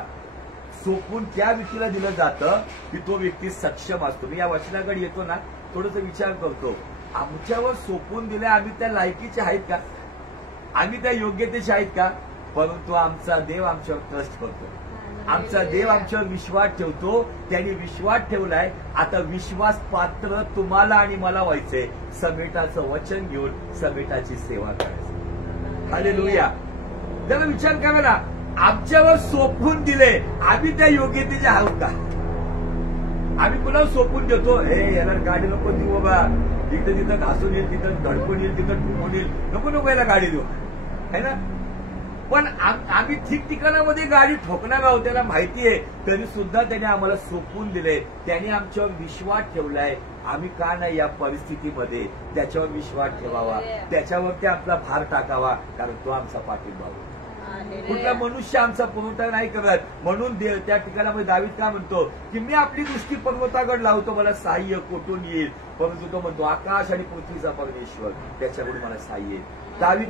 सोपवून त्या व्यक्तीला दिलं जातं की तो व्यक्ती सक्षम असतो. मी या वचनाकडे येतो ना, थोडंसं विचार करतो, आमच्यावर सोपवून दिलं, आम्ही त्या लायकीचे आहेत का, आम्ही त्या योग्यतेचे आहेत का. परंतु आमचा देव आमच्यावर ट्रस्ट करतो, आमचा देव आमच्यावर विश्वास ठेवतो. त्यांनी विश्वास ठेवलाय. आता विश्वास पात्र तुम्हाला आणि मला व्हायचंय, समेटाचं वचन घेऊन समेटाची सेवा करायची. हालेलुया. त्याला विचार करा ना, आमच्यावर सोपवून दिले, आम्ही त्या योग्यतेचे आहोत का? आम्ही कुणाला सोपून देतो, हे याला गाडी नको देऊ बाबा, तिथं तिथं घासून येईल, तिथं धडकून येईल, तिथं ठुकून येईल, नको नको याला गाडी देऊ, है ना? पण आम्ही ठिकठिकाणामध्ये गाडी ठोकणार आहोत, त्याला माहिती आहे, तरी सुद्धा त्याने आम्हाला सोपवून दिले, त्याने आमच्यावर विश्वास ठेवलाय. आम्ही का नाही या परिस्थितीमध्ये त्याच्यावर विश्वास ठेवावा, त्याच्यावरती आपला भार टाकावा, कारण तो आमचा पाठिंबा. कुठला मनुष्य आमचा पुरवठा नाही करत. म्हणून त्या ठिकाणामध्ये दावीद काय म्हणतो की मी आपली दृष्टी पर्वताकडे लावतो, मला सहाय्य कोठून येईल. परंतु तो म्हणतो आकाश आणि पृथ्वीचा परमेश्वर, त्याच्याकडून मला सहाय्य येईल. दावीद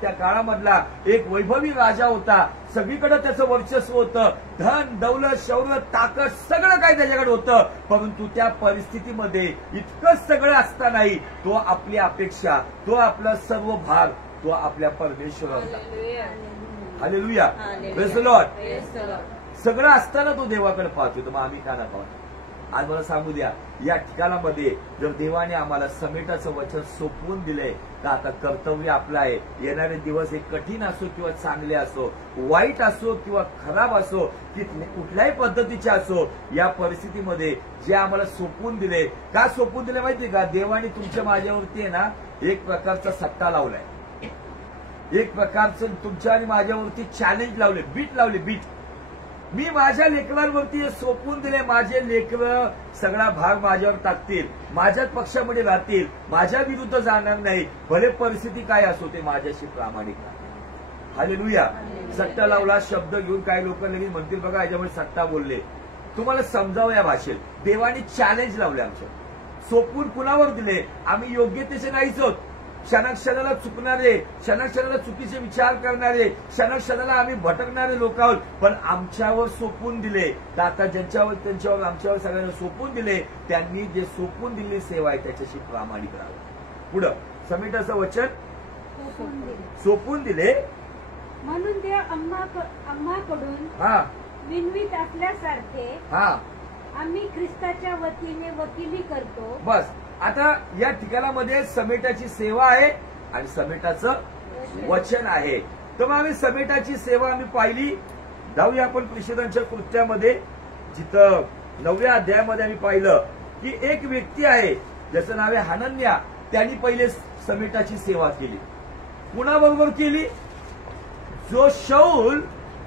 त्या काळामधला एक वैभवी राजा होता, सगळीकडे त्याचं वर्चस्व होतं, धन दौलत शौर्य ताकद सगळं काही त्याच्याकडे होतं. परंतु त्या परिस्थितीमध्ये इतकं सगळं असतानाही तो आपली अपेक्षा, तो आपला सर्व भार तो आपल्या परमेश्वराला. Hallelujah, praise the Lord. सगळं असताना तो देवाकडे पाहतो, तर मग आम्ही का नाही पाहतो? आज मला सांगू द्या, या ठिकाणामध्ये जर देवाने आम्हाला समेटाचं वचन सोपवून दिलंय, तर आता कर्तव्य आपलं आहे. येणारे दिवस हे कठीण असो किंवा चांगले असो, वाईट असो किंवा खराब असो, कुठल्याही पद्धतीचे असो, या परिस्थितीमध्ये जे आम्हाला सोपवून दिले. का सोपवून दिले माहितीये का? देवाने तुमच्या माझ्यावरती आहे ना एक प्रकारचा सट्टा लावलाय, एक प्रकारचं तुमच्या आणि माझ्यावरती चॅलेंज लावले, बीट लावले, बीट. मी माझ्या लेकरांवरती हे सोपवून दिले, माझे लेकरं सगळा भाग माझ्यावर टाकतील, माझ्याच पक्षामध्ये राहतील, माझ्या विरुद्ध जाणार नाही, भले परिस्थिती काय असो, ते माझ्याशी प्रामाणिक राहतील. हालेलुया. सट्टा लावला शब्द घेऊन काही लोक लगेच म्हणतील बघा याच्यामुळे सट्टा बोलले. तुम्हाला समजावं या भाषेत, देवाने चॅलेंज लावले आमच्या, सोपवून कुणावर दिले? आम्ही योग्यतेचे नाहीच होत, क्षणाक्षणाला चुकणारे, क्षणाक्षणाला चुकीचे विचार करणारे, क्षणाक्षणाला आम्ही भटकणारे लोक आहोत. पण आमच्यावर सोपवून दिले, तर आता त्यांच्यावर आमच्यावर सगळ्यांना सोपवून दिले, त्यांनी जे सोपवून दिलेली सेवा आहे त्याच्याशी प्रामाणिक राहावं. पुढं समेटाचं वचन सोपवून दिले, म्हणून ते आम्हाकडून हा विनवीत असल्यासारखे हा आम्ही ख्रिस्ताच्या वतीने वकिली करतो. बस. आता या ठिकाणामध्ये समेटाची सेवा आहे आणि समेटाचं वचन आहे. तर मग आम्ही समेटाची सेवा आम्ही पाहिली. जाऊया आपण प्रेषितांच्या कृत्यामध्ये, जिथं 9व्या अध्यायामध्ये आम्ही पाहिलं की एक व्यक्ती आहे ज्याचं नाव आहे हनन्या. त्यांनी पहिले समेटाची सेवा केली. कुणाबरोबर केली? जो शौल,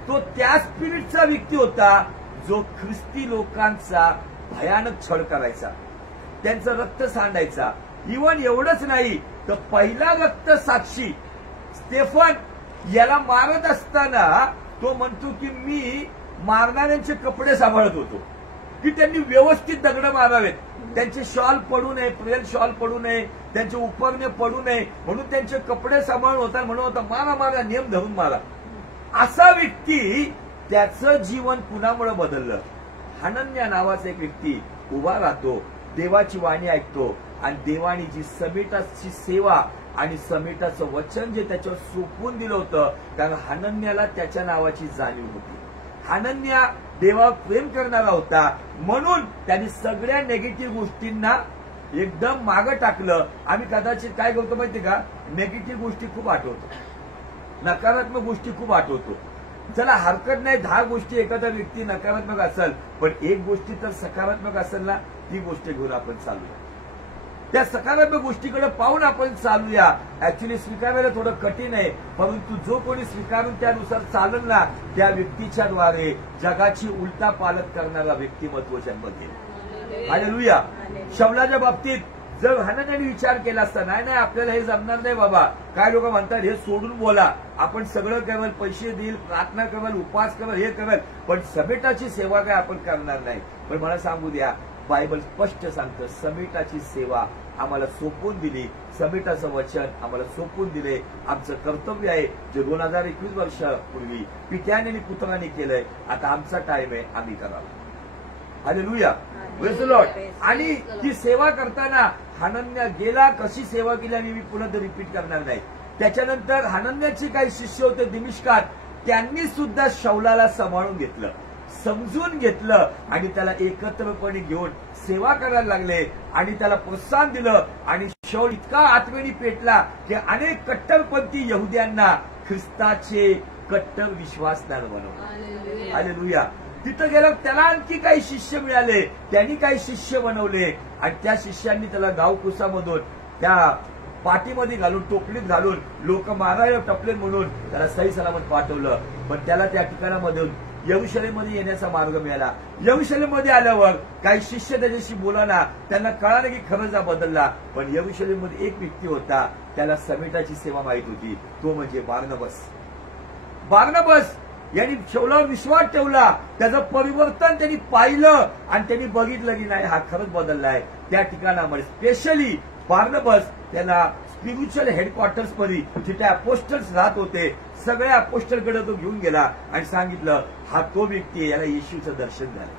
तो त्या स्पिरिटचा व्यक्ती होता जो ख्रिस्ती लोकांचा भयानक छळ करायचा, त्यांचं रक्त सांडायचा. इव्हन एवढंच नाही तर पहिला रक्त साक्षी स्टेफन याला मारत असताना तो म्हणतो की मी मारणाऱ्यांचे कपडे सांभाळत होतो, की त्यांनी व्यवस्थित दगड मारावेत, त्यांचे शॉल पडू नये, प्रेल शॉल पडू नये, त्यांचे उपरणे पडू नये, म्हणून त्यांचे कपडे सांभाळून होता. म्हणून होता मारा मारा, नियम धरून मारा. असा व्यक्ती, त्याचं जीवन कुणामुळे बदललं? हनन्या नावाचा एक व्यक्ती उभा राहतो, देवाची वाणी ऐकतो, आणि देवानी जी समेटाची सेवा आणि समेटाचं वचन जे त्याच्यावर सोपवून दिलं होतं, कारण हनन्याला त्याच्या नावाची जाणीव होती. हनन्या देवावर प्रेम करणारा होता, म्हणून त्यांनी सगळ्या नेगेटिव्ह गोष्टींना एकदम मागं टाकलं. आम्ही कदाचित काय करतो माहिती का? नेगेटिव्ह गोष्टी खूप आठवतो, नकारात्मक गोष्टी खूप आठवतो. चला हरकत नाही, 10 गोष्टी एखादा व्यक्ती नकारात्मक असेल, पण एक गोष्टी तर सकारात्मक असेल ना, ती गोष्ट घेऊन आपण चालूया. त्या सकारात्मक गोष्टीकडे पाहून आपण चालूया. ऍक्च्युली स्वीकारायला थोडं कठीण आहे, परंतु जो कोणी स्वीकारून त्यानुसार चालेल ना, त्या व्यक्तीच्या द्वारे जगाची उलटा पालट करणारा व्यक्तिमत्व जन्मते. हालेलुया. शौलाच्या बाबतीत जर हनन्याने विचार केला असता, नाही नाही आपल्याला हे जमणार नाही बाबा, काय लोक म्हणतात हे सोडून बोला, आपण सगळं कराल, पैसे देईल, प्रार्थना कराल, उपवास कराल, हे कराल, पण समेटाची सेवा काय आपण करणार नाही. पण मला सांगू द्या, बायबल स्पष्ट सांगतं समेटाची सेवा आम्हाला सोपवून दिली, समेटाचं वचन आम्हाला सोपवून दिले. आमचं कर्तव्य आहे जे 2021 वर्षापूर्वी पित्याने आणि पुत्राने केलंय, आता आमचा टाइम आहे, आम्ही करावं. Hallelujah, praise the Lord. आणि ती सेवा करताना हनन्या गेला, कशी सेवा केली आणि मी पुन्हा रिपीट करणार नाही. त्याच्यानंतर हनन्याचे काही शिष्य होते दिमिश्कात, त्यांनी सुद्धा शौलाला सांभाळून घेतलं, समजून घेतलं आणि त्याला एकत्रपणे घेऊन सेवा करायला लागले आणि त्याला प्रोत्साहन दिलं. आणि शौल इतका आत्मेने पेटला की अनेक कट्टरपंथी यहुद्यांना ख्रिस्ताचे कट्टर विश्वासदार बनवलं. हालेलुया. तिथं गेलं, त्याला आणखी काही शिष्य मिळाले, त्यांनी काही शिष्य बनवले आणि त्या शिष्यांनी त्याला गावकुसामधून त्या पाठीमध्ये घालून, टोपलीत घालून, लोक मारायला टपले म्हणून त्याला सही सलामत पाठवलं. पण त्याला त्या ठिकाणामधून यरुशलेममध्ये येण्याचा मार्ग मिळाला. यरुशलेममध्ये आल्यावर काही शिष्य त्याच्याशी बोलाना, त्यांना कळालं की खरंच हा बदलला. पण यरुशलेममध्ये एक व्यक्ती होता, त्याला समेटाची सेवा माहित होती, तो म्हणजे बार्नबस. बार्नबस यांनी शौलावर विश्वास ठेवला, त्याचं परिवर्तन त्यांनी पाहिलं आणि त्यांनी बघितलं की नाही, हा खरंच बदललाय. त्या ठिकाणामध्ये स्पेशली बार्नबस त्याला स्पिरिच्युअल हेडक्वार्टर्स मध्ये, जिथे अपोस्टल्स राहत होते, सगळ्या अपोस्टलकडे तो घेऊन गेला आणि सांगितलं, हा तो व्यक्ती आहे, याला येशूचं दर्शन झालं,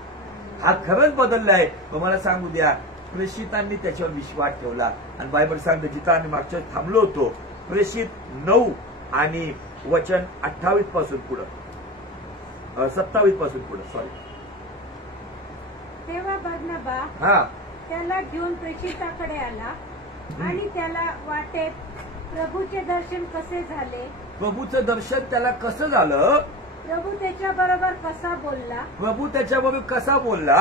हा खरंच बदललाय. मला सांगू द्या, प्रेषितांनी त्याच्यावर विश्वास ठेवला. आणि बायबल सांगतं, जिथं आम्ही मागच्या थांबलो होतो, प्रेषित 9 आणि वचन 28 पासून पुढं, 27 पासून पुढं, सॉरी. तेव्हा बर्नबा हा त्याला घेऊन प्रेषिताकडे आला आणि त्याला वाटेत प्रभूचे दर्शन कसे झाले, प्रभूचं दर्शन त्याला कसं झालं, प्रभू त्याच्या बरोबर कसा बोलला, प्रभू त्याच्याबरोबर कसा बोलला,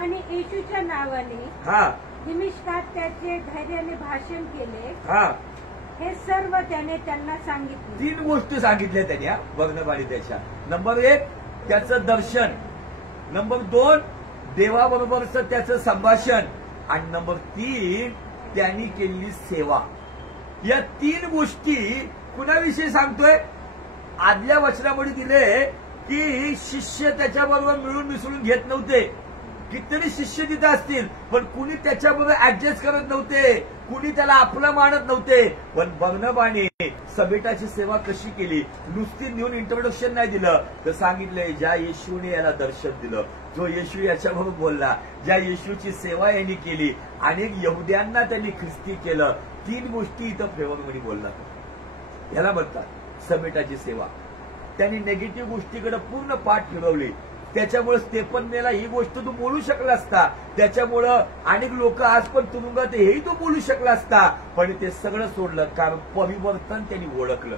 आणि येशूच्या नावाने हा दिमिश्कात त्याचे धैर्याने भाषण केले, हा हे सर्व त्याने त्यांना सांगितले. 3 गोष्टी सांगितल्या त्यांनी बर्नबाने त्याच्या. नंबर 1 त्याचं दर्शन, नंबर 2 देवाबरोबरचं त्याचं संभाषण, आणि नंबर 3 त्यांनी केलेली सेवा. या 3 गोष्टी कुणाविषयी सांगतोय? आदल्या वचनामध्ये दिले की शिष्य त्याच्याबरोबर मिळून मिसळून घेत नव्हते. कितीतरी शिष्य तिथे असतील, पण कुणी त्याच्याबरोबर ऍडजस्ट करत नव्हते, कुणी त्याला आपलं मानत नव्हते. पण बर्नबाने समेटाची सेवा कशी केली? नुसती नेऊन इंट्रोडक्शन नाही दिलं, तर सांगितलंय, ज्या येशूने याला दर्शन दिलं, जो येशू याच्याबरोबर बोलला, ज्या येशूची सेवा यांनी केली, अनेक यहुद्यांना त्यांनी ख्रिस्ती केलं, 3 गोष्टी इथं फेवरमध्ये बोलला. याला म्हणतात समेटाची सेवा. त्यांनी निगेटिव्ह गोष्टीकडे पूर्ण पाठ फिरवली. त्याच्यामुळे स्तेफनला ही गोष्ट तू बोलू शकला असता, त्याच्यामुळं अनेक लोक आज पण तुरुंगात, हेही तू बोलू शकला असता, पण ते सगळं सोडलं, कारण परिवर्तन त्यांनी ओळखलं.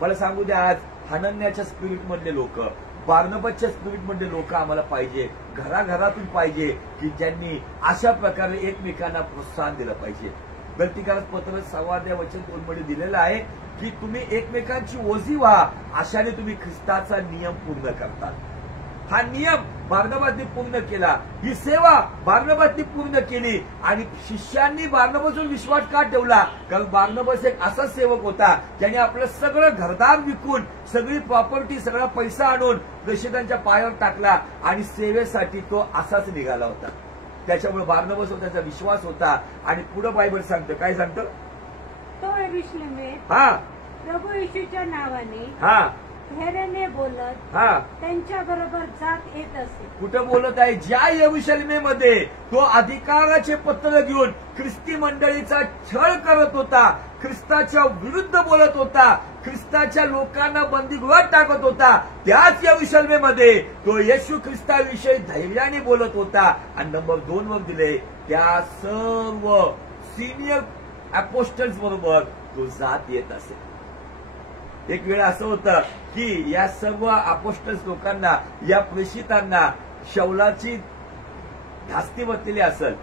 मला सांगू द्या, आज हनन्याच्या स्पिरिट मधले लोक, बार्नबाच्या स्पिरिट मधले लोक आम्हाला पाहिजे, घराघरातून पाहिजे, की ज्यांनी अशा प्रकारे एकमेकांना प्रोत्साहन दिलं पाहिजे. गलतीकारक पत्र 6 वचन 2 मध्ये दिलेलं आहे की तुम्ही एकमेकांची ओझी व्हा, अशाने तुम्ही ख्रिस्ताचा नियम पूर्ण करतात. हा नियम बार्नबाने पूर्ण केला, ही सेवा बार्नबाने पूर्ण केली. आणि शिष्यांनी बार्नबावर विश्वास का ठेवला? कारण बार्नबास एक असा सेवक होता ज्याने आपलं सगळं घरदार विकून, सगळी प्रॉपर्टी, सगळा पैसा आणून प्रेषितांच्या पायावर टाकला आणि सेवेसाठी तो असाच निघाला होता. त्याच्यामुळे बार्नबासवर त्याचा विश्वास होता. आणि पुढे बायबल सांगतं, काय सांगतं? तो यरुशलेमेत हा प्रभू येशूच्या नावाने हा धैर्याने बोलत हा त्यांच्या बरोबर जात येत असे. कुठं बोलत आहे? ज्या यरुशलेमेमध्ये तो अधिकाराचे पत्र घेऊन ख्रिस्ती मंडळीचा छळ करत होता, ख्रिस्ताच्या विरुद्ध बोलत होता, ख्रिस्ताच्या लोकांना बंदीगृहात टाकत होता, त्याच यरुशलेमेमध्ये तो येशू ख्रिस्ताविषयी धैर्याने बोलत होता. आणि नंबर 2 वर दिले, त्या सर्व सिनियर अपोस्टल्स बरोबर तो जात येत असे. एक वेळ असं होतं की या सर्व अपोस्टल्स लोकांना, या प्रेषितांना शौलाची धास्ती बसलेली असेल,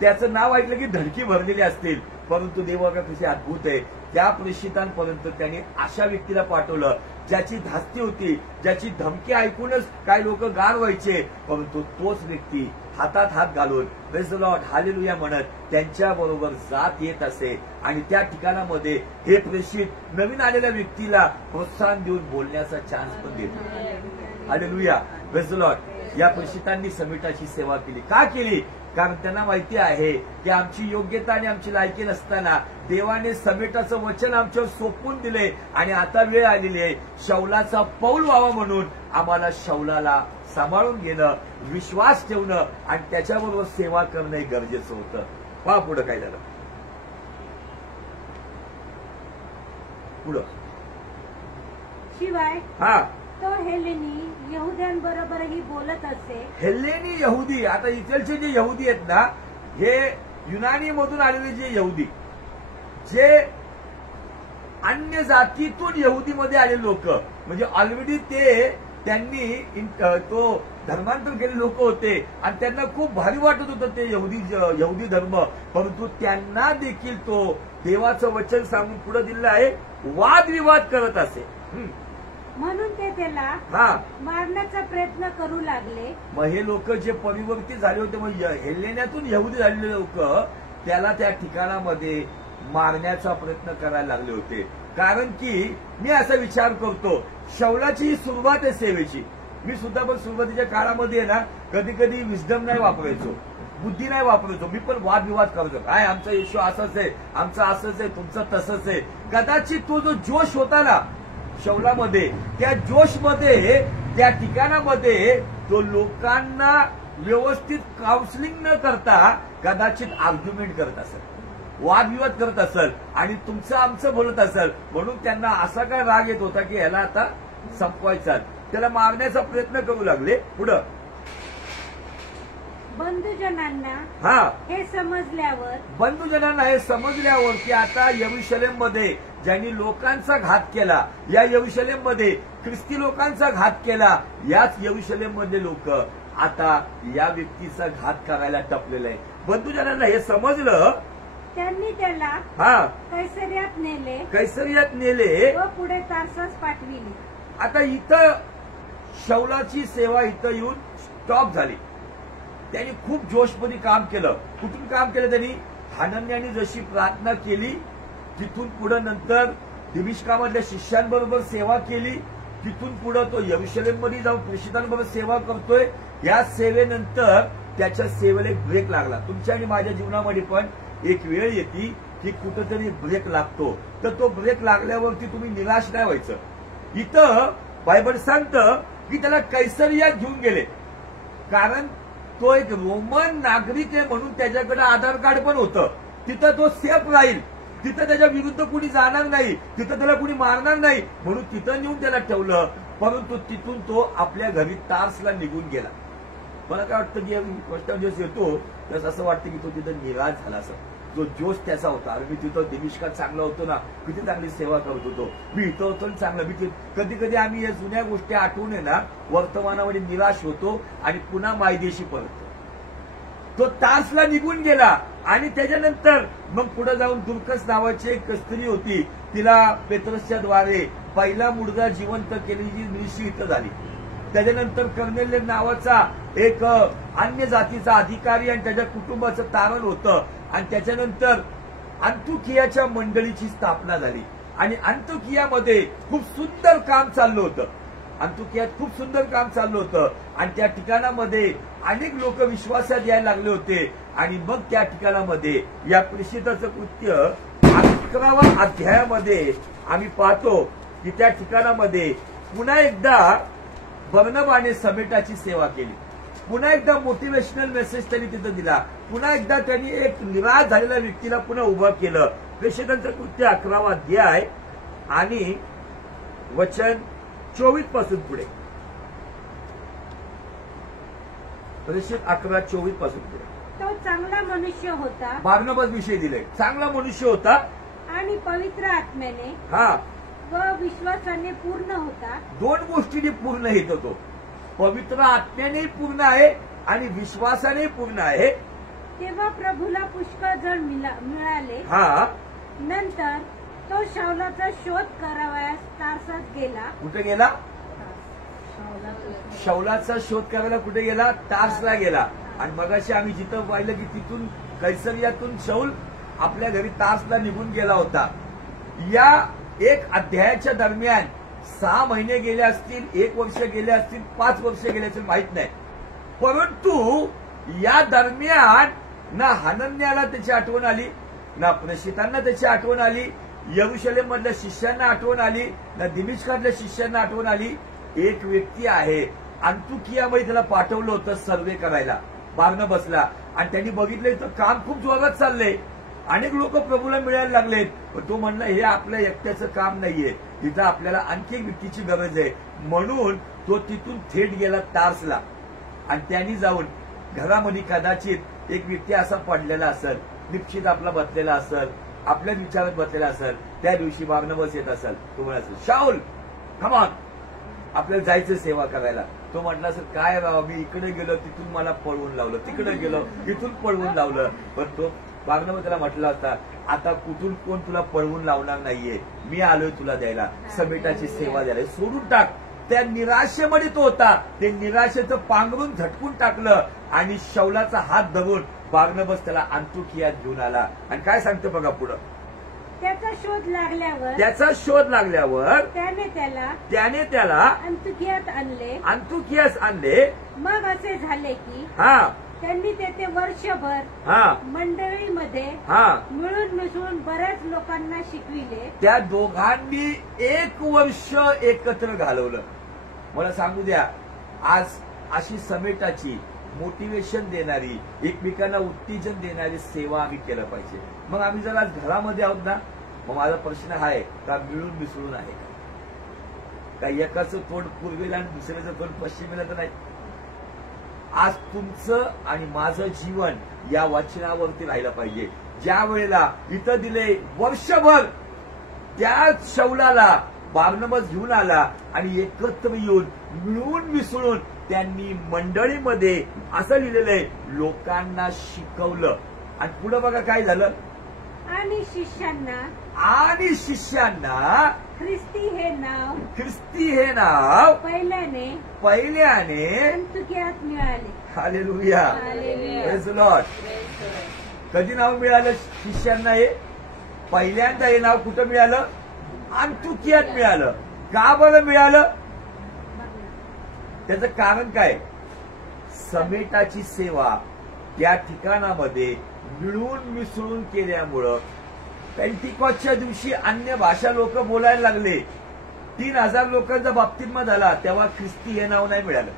त्याचं नाव ऐकलं की धडकी भरलेली असतील, परंतु देवाला कशी अद्भुत आहे, त्या प्रेषितांपर्यंत त्यांनी अशा व्यक्तीला पाठवलं ज्याची धास्ती होती, ज्याची धमकी ऐकूनच काही लोक गार व्हायचे, परंतु तोच व्यक्ती हातात हात घालून प्रेज द लॉर्ड हालेलुया म्हणत त्यांच्याबरोबर जात येत असे. आणि त्या ठिकाणामध्ये हे प्रेषित नवीन आलेल्या व्यक्तीला प्रोत्साहन देऊन बोलण्याचा चान्स पण देतो. Hallelujah, praise the Lord. या प्रेषितांनी समेटाची सेवा केली. का केली? कारण त्यांना माहिती आहे की आमची योग्यता आणि आमची लायकी नसताना देवाने समेटाचं वचन आमच्यावर सोपवून दिले आणि आता वेळ आलेली आहे शौलाचा पौल व्हावा, म्हणून आम्हाला शौलाला सांभाळून घेणं, विश्वास ठेवणं आणि त्याच्याबरोबर सेवा करणं गरजेचं होतं. पहा पुढं काय झालं. पुढं शिवाय हा तो हेलेनी यहुद्यांबरोबरही बोलत असे. हेलेनी यहुदी, आता इथलचे जे यहुदी आहेत ना, हे युनानी मधून आलेले जे यहुदी, जे अन्य जातीतून यहुदीमध्ये आलेले लोक, म्हणजे ऑलरेडी त्यांनी तो धर्मांतर केलेले लोक होते आणि त्यांना खूप भारी वाटत होतं ते यहुदी धर्म, परंतु त्यांना देखील तो देवाचं वचन सांगून पुढे दिलं आहे, वादविवाद करत असे. म्हणून ते त्याला मारण्याचा प्रयत्न करू लागले. मग हे लोक जे परिवर्तित झाले होते, मग हेलेण्यातून यहुदी झालेले लोक त्याला त्या ठिकाणामध्ये मारण्याचा प्रयत्न करायला लागले होते. कारण की मी असा विचार करतो, शौलाची ही सुरुवात आहे सेवेची. मी सुद्धा पण सुरुवातीच्या काळामध्ये ना कधी कधी विस्डम नाही वापरायचो, बुद्धी नाही वापरायचो. मी पण वादविवाद करायचो, काय आमचा येशू असंच आहे, आमचं असंच आहे, तुमचं तसंच आहे. कदाचित तो जो जोश होता ना शौलामध्ये, त्या जोशमध्ये त्या ठिकाणामध्ये तो लोकांना व्यवस्थित काउन्सिलिंग न करता कदाचित आर्ग्युमेंट करत असेल, वादविवाद करत असेल आणि तुमचं आमचं बोलत असेल. म्हणून त्यांना असा काय राग येत होता की याला आता संपवायचा, त्याला मारण्याचा प्रयत्न करू लागले. पुढं बंधुजनांना हे समजल्यावर की आता यरुशलेममध्ये ज्यांनी लोकांचा घात केला, या यरुशलेममध्ये ख्रिस्ती लोकांचा घात केला, याच यरुशलेममधले लोक आता या व्यक्तीचा घात करायला टपलेला आहे. बंधुजनांना हे समजलं, त्यांनी त्याला कैसरियात नेले व पुढे तार्सस पाठविले. आता इथं शौलाची सेवा इथं येऊन स्टॉप झाली. त्यांनी खूप जोशमध्ये काम केलं. कुठून काम केलं त्यांनी? हनन्याने जशी प्रार्थना केली तिथून पुढे नंतर दिमिश्कामधल्या शिष्यांबरोबर सेवा केली, तिथून पुढे तो यरुशलेममध्ये जाऊन प्रेषितांबरोबर सेवा करतोय. या सेवेनंतर त्याच्या सेवेला एक ब्रेक लागला. तुमच्या आणि माझ्या जीवनामध्ये पण एक वेळ येते की कुठेतरी ब्रेक लागतो, तर तो ब्रेक लागल्यावरती तुम्ही निराश नाही व्हायचं. इथं बायबल सांगतं की त्याला कैसरियात घेऊन गेले, कारण तो एक रोमन नागरिक आहे म्हणून त्याच्याकडे आधार कार्ड पण होतं. तिथं तो सेफ राहील, तिथं त्याच्या विरुद्ध कुणी जाणार नाही, तिथं त्याला कुणी मारणार नाही, म्हणून तिथं नेऊन त्याला ठेवलं. परंतु तिथून तो आपल्या घरी तार्सला निघून गेला. मला काय वाटतं की फर्स्ट दिवस येतो तर असं वाटतं की तो तिथं निराश झाला. असं जो जोश त्याचा होता, अरे मी तिथं दिमिश्कात चांगला होतो ना, किती चांगली सेवा करत होतो, मी इथं होतो चांगलं. मी कधी कधी आम्ही या जुन्या गोष्टी आठवून आहे ना वर्तमानामध्ये निराश होतो आणि पुन्हा मायदेशी परततो. तो तार्सला निघून गेला आणि त्याच्यानंतर मग पुढे जाऊन दुर्कस नावाची एक स्त्री होती, तिला पेत्रसच्या द्वारे पहिला मुलगा जिवंत केलेली निशी इथं झाली. त्याच्यानंतर कर्नेल्य नावाचा एक अन्य जातीचा अधिकारी आणि त्याच्या कुटुंबाचं तारण होतं. आणि त्याच्यानंतर अंतुकियाच्या मंडळीची स्थापना झाली आणि अंतुकियामध्ये खूप सुंदर काम चाललं होतं. अंतुकियात खूप सुंदर काम चाललं होतं आणि त्या ठिकाणामध्ये अनेक लोक विश्वासात यायला लागले होते. आणि मग त्या ठिकाणामध्ये या प्रेषिताचं कृत्य 11व्या अध्यायामध्ये आम्ही पाहतो की त्या ठिकाणामध्ये पुन्हा एकदा बर्नबाने समेटाची सेवा केली, पुन्हा एकदा मोटिवेशनल मेसेज त्यांनी तिथं दिला, पुन्हा एकदा त्यांनी एक निराश झालेल्या व्यक्तीला पुन्हा उभं केलं. प्रेषितांचं कृत्य 11वा अध्याय आणि वचन 24 पासून पुढे. प्रेषित 11:24 पासून पुढे. तो चांगला मनुष्य होता, बार्नबास विषय दिले, चांगला मनुष्य होता आणि पवित्र आत्म्याने व विश्वासाने पूर्ण होता. दोन गोष्टींनी पूर्ण येतो तो, पवित्र आत्म्याने पूर्ण आहे आणि विश्वासाने पूर्ण आहे. तेव्हा प्रभूला पुष्कळ जण मिळाले. नंतर तो शाऊलाचा शोध करावयास तार्सात गेला. कुठे गेला? शाऊलाचा शोध करायला कुठे गेला? तार्सला गेला. आणि मगाशी आम्ही जिथं पाहिलं की तिथून कैसरियातून शाऊल आपल्या घरी तार्सला निघून गेला होता. या एक अध्यायाच्या दरम्यान 6 महिने गेले असतील, 1 वर्ष गेले असतील, 5 वर्ष गेले असतील, माहित नाही. परंतु या दरम्यान ना हनन्याला त्याची आठवण आली, ना प्रेषितांना त्याची आठवण आली, यरुशलेम मधल्या शिष्यांना आठवण आली, ना दिमिश्कातल्या शिष्यांना आठवण आली. एक व्यक्ती आहे, अंतुकियामध्ये त्याला पाठवलं होतं सर्वे करायला बार्नबासला, आणि त्यांनी बघितलं इथं काम खूप जोरात चाललंय, अनेक लोक प्रभूला मिळायला लागलेत. पण तो म्हणला हे आपल्या एकट्याचं काम नाहीये, इथं आपल्याला आणखी एक व्यक्तीची गरज आहे. म्हणून तो तिथून थेट गेला तार्सला आणि त्यांनी जाऊन घरामध्ये कदाचित एक व्यक्ती असा पडलेला असेल, निश्चित आपला बसलेला असेल, आपल्या विचारात बसलेला असेल. त्या दिवशी बार्नबास येत असेल, तो म्हणत असेल शाऊल कम ऑन, आपल्याला जायचं सेवा करायला. तो म्हटला सर काय राव, मी इकडे गेलो तिथून मला पळवून लावलं, तिकडे गेलो इथून पळवून लावलं. पण तो बागनावर त्याला म्हटला होता, आता कुठून कोण तुला पळवून लावणार नाहीये, मी आलोय तुला द्यायला, समेटाची सेवा द्यायला, सोडून टाक. त्या निराशेमध्ये तो होता, ते निराशेचं पांघरून झटकून टाकलं आणि शौलाचा हात धरून बागनबस त्याला अंतुखियात घेऊन आला. आणि काय सांगतो बघा पुढं, त्याचा शोध लागल्यावर त्याने त्याला अंतुखियात आणले. मग असे झाले की हा त्यांनी तेथे वर्षभर मंडळीमध्ये मिळून मिसळून बऱ्याच लोकांना शिकविले. त्या दोघांनी 1 वर्ष एकत्र घालवलं. मला सांगू द्या, आज अशी समेटाची मोटिवेशन देणारी, एकमेकांना उत्तेजन देणारी सेवा आम्ही केलं पाहिजे. मग आम्ही जर आज घरामध्ये आहोत ना, मग माझा प्रश्न हा आहे का मिळून मिसळून आहे का एकाचं तोंड पूर्वेला आणि दुसऱ्याचं तोंड पश्चिमेला तर नाही. आज तुमचं आणि माझं जीवन या वचनावरती राहिलं पाहिजे. ज्या वेळेला इथं दिले वर्षभर, त्या शौलाला बारनबास घेऊन आला आणि एकत्र येऊन मिळून मिसळून त्यांनी मंडळीमध्ये असं लिहिलेलं आहे, लोकांना शिकवलं. आणि पुढे बघा काय झालं, आणि शिष्यांना ख्रिस्ती हे नाव पहिल्याने अंतुखियात मिळाले. Hallelujah, praise the Lord. कधी नाव मिळालं शिष्यांना? हे पहिल्यांदा हे नाव कुठं मिळालं? अंतुखियात मिळालं. का बरं मिळालं? त्याचं कारण काय? समेटाची सेवा त्या ठिकाणामध्ये मिळून मिसळून केल्यामुळं पेंटिकॉस्टच्या दिवशी अन्य भाषा लोक बोलायला लागले. 3000 लोकांचा बाप्तिस्मा झाला, तेव्हा ख्रिस्ती हे नाव नाही मिळालं.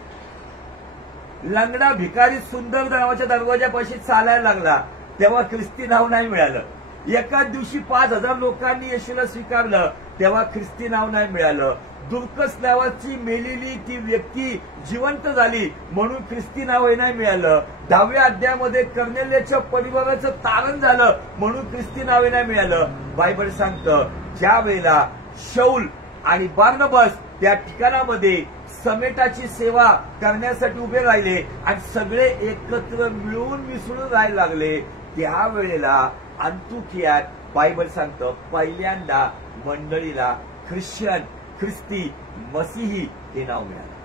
लंगडा भिकारी सुंदर नावाच्या दरवाजापाशी चालायला लागला, तेव्हा ख्रिस्ती नाव नाही मिळालं. एकाच दिवशी 5000 लोकांनी येशूला स्वीकारलं, तेव्हा ख्रिस्ती नाव नाही मिळालं. दुर्कस नावाची मेलेली ती व्यक्ती जिवंत झाली म्हणून ख्रिस्ती नाव हे नाही मिळालं. 10व्या अध्यायामध्ये कर्नेलियाच्या परिवाराचं तारण झालं म्हणून ख्रिस्ती नाव हे नाही मिळालं. बायबल सांगतं, ज्या वेळेला शौल आणि बारनबास त्या ठिकाणामध्ये समेटाची सेवा करण्यासाठी उभे राहिले आणि सगळे एकत्र मिळून मिसळून राहायला लागले, त्यावेळेला अंतुखियात बायबल सांगतं पहिल्यांदा मंडळीला ख्रिस्ती मसीही हे नाव मिळालं.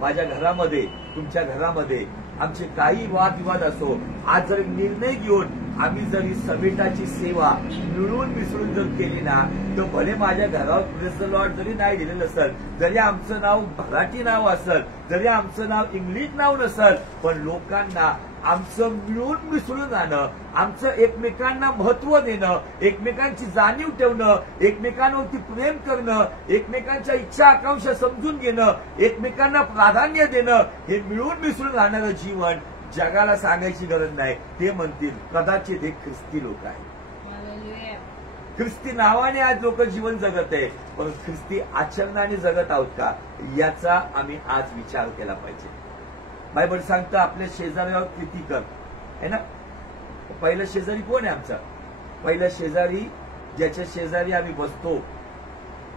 माझ्या घरामध्ये, तुमच्या घरामध्ये आमचे काही वादविवाद असो, आज जर निर्णय घेऊन आम्ही जरी समेटाची सेवा मिळून मिसळून जर केली ना, तर भले माझ्या घरावर प्रेज द लॉर्ड जरी नाही लिहिलेलं नसेल, जरी आमचं नाव मराठी नाव असेल, जरी आमचं नाव इंग्लिश नाव नसेल, पण लोकांना आमचं मिळून मिसळून जाणं, आमचं एकमेकांना महत्व देणं, एकमेकांची जाणीव ठेवणं, एकमेकांवरती प्रेम करणं, एकमेकांच्या इच्छा आकांक्षा समजून घेणं, एकमेकांना प्राधान्य देणं, हे मिळून मिसळून राहणारं जीवन जगाला सांगायची गरज नाही. ते म्हणतील कदाचित हे ख्रिस्ती लोक आहेत. ख्रिस्ती नावाने आज लोक जीवन जगत आहे, पण ख्रिस्ती आचरणाने जगत आहोत का, याचा आम्ही आज विचार केला पाहिजे. बायबल सांगतं आपल्या शेजाऱ्यावर प्रीती कर, है ना. पहिलं शेजारी कोण आहे आमचा? पहिलं शेजारी ज्याच्या शेजारी आम्ही बसतो,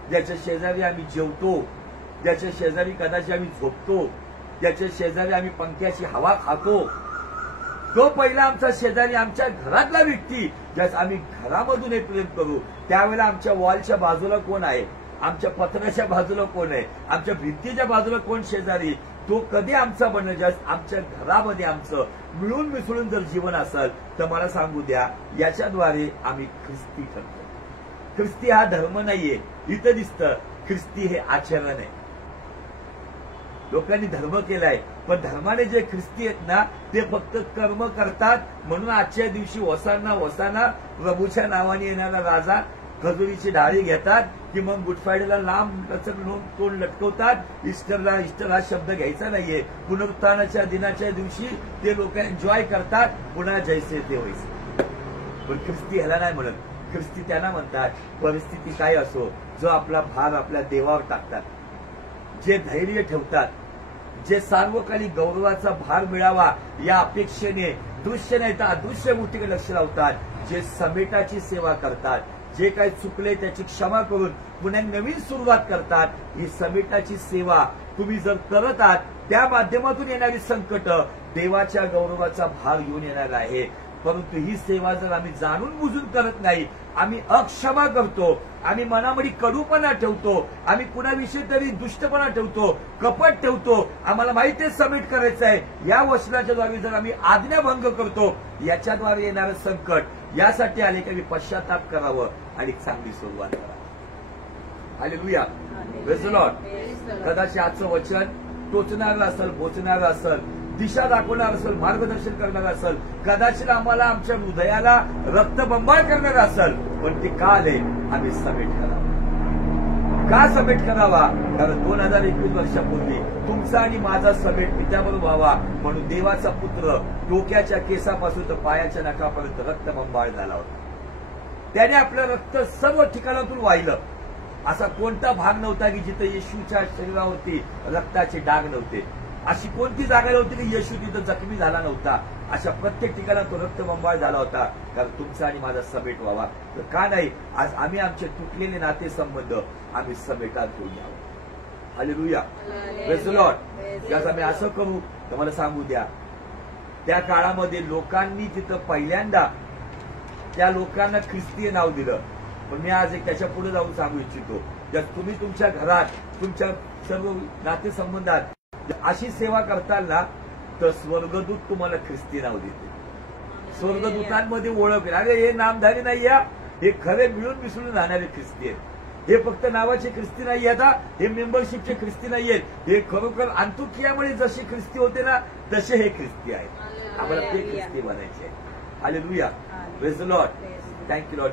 ज्याच्या शेजारी आम्ही जेवतो, ज्याच्या शेजारी कदाचित आम्ही झोपतो, ज्याच्या शेजारी आम्ही पंख्याची हवा खातो, तो पहिला आमचा शेजारी, आमच्या घरातला व्यक्ती ज्यास आम्ही घरामधून हे प्रेम करू. त्यावेळेला आमच्या वॉलच्या बाजूला कोण आहे, आमच्या पत्राच्या बाजूला कोण आहे, आमच्या भिंतीच्या बाजूला कोण शेजारी, तो कधी आमचा बनणं, ज्यास आमच्या घरामध्ये आमचं मिळून मिसळून जर जीवन असेल, तर मला सांगू द्या, याच्याद्वारे आम्ही ख्रिस्ती ठरतो. ख्रिस्ती हा धर्म नाहीये, इथं दिसतं ख्रिस्ती हे आचरण आहे. लोकांनी धर्म केलाय, पण धर्माने जे ख्रिस्ती आहेत ना, ते फक्त कर्म करतात. म्हणून आजच्या दिवशी वसाना प्रभूच्या नावाने येणारा राजा खजुरीची डाळी घेतात की मग गुड फ्रायडेला लांब तोंड लटकवतात. ईस्टर हा शब्द घ्यायचा नाहीये. पुनरुत्थानाच्या दिनाच्या दिवशी ते लोक एन्जॉय करतात, पुन्हा जैसे ते व्हायचे. पण ख्रिस्ती ह्याला नाही म्हणत. ख्रिस्ती त्यांना म्हणतात, परिस्थिती काय असो, जो आपला भार आपल्या देवावर टाकतात, जे धैर्य ठेवतात, जे सार्वकालिक गौरवाचा भार मिळावा या अपेक्षेने दृश्य नाही तर अदृश्य गोष्टीकडे लक्ष लावतात, जे समेटाची सेवा करतात, जे काही चुकले त्याची क्षमा करून पुन्हा नवीन सुरुवात करतात. ही समेटाची सेवा तुम्ही जर करत आहात, त्या माध्यमातून येणारी संकट देवाच्या गौरवाचा भार घेऊन येणार आहे. परंतु ही सेवा जर आम्ही जाणून बुजून करत नाही, आम्ही अक्षमा करतो, आम्ही मनामध्ये कडूपणा ठेवतो, आम्ही कुणाविषयी तरी दुष्टपणा ठेवतो, कपट ठेवतो, आम्हाला माहिती आहे समेट करायचं आहे, या वचनाच्या द्वारे जर आम्ही आज्ञाभंग करतो, याच्याद्वारे येणारं संकट, यासाठी आले की आम्ही पश्चाताप करावं आणि चांगली सुरुवात करावी. Hallelujah, praise the Lord. कदाचित आजचं वचन टोचणारं असेल, बोचणारं असेल, दिशा दाखवणार असेल, मार्गदर्शन करणार असेल, कदाचित आम्हाला आमच्या हृदयाला रक्तबंबाळ करणार असेल, पण ते का आले? आम्ही समेट करावा. का समेट करावा? कारण 2021 वर्षापूर्वी तुमचा आणि माझा समेट पित्याबरोबर व्हावा म्हणून देवाचा पुत्र डोक्याच्या केसापासून तर पायाच्या नखापर्यंत रक्तबंबाळ झाला होता. त्याने आपलं रक्त सर्व ठिकाणातून वाहिलं. असा कोणता भाग नव्हता की जिथे येशूच्या शरीरावरती रक्ताचे डाग नव्हते. अशी कोणती जागा नव्हती की येशू तिथं जखमी झाला नव्हता. अशा प्रत्येक ठिकाणी तो रक्तबंबाळ झाला होता, कारण तुमचा आणि माझा समेट व्हावा. तर का नाही आज आम्ही आमचे तुटलेले नातेसंबंध आम्ही समेटात घेऊन यावं. Hallelujah, praise the Lord. ज्यास आम्ही असं करू तर मला सांगू द्या, त्या काळामध्ये लोकांनी तिथं पहिल्यांदा त्या लोकांना ख्रिस्तीय नाव दिलं. पण मी आज एक त्याच्या पुढे जाऊन सांगू इच्छितो, जर तुम्ही तुमच्या घरात तुमच्या सर्व नातेसंबंधात अशी सेवा करताल ना, तर स्वर्गदूत तुम्हाला ख्रिस्ती नाव देते. स्वर्गदूतांमध्ये ओळख, अरे हे नामधारी नाही, हे खरे मिळून मिसळून राहणारे ख्रिस्ती आहेत. हे फक्त नावाचे ख्रिस्ती नाही आहेत, हे मेंबरशिपचे ख्रिस्ती नाही आहेत. हे खरोखर अंतुकियामुळे जसे ख्रिस्ती होते ना, तसे हे ख्रिस्ती आहेत. आम्हाला ते ख्रिस्ती बनायचे. Hallelujah, praise the Lord. Thank you Lord.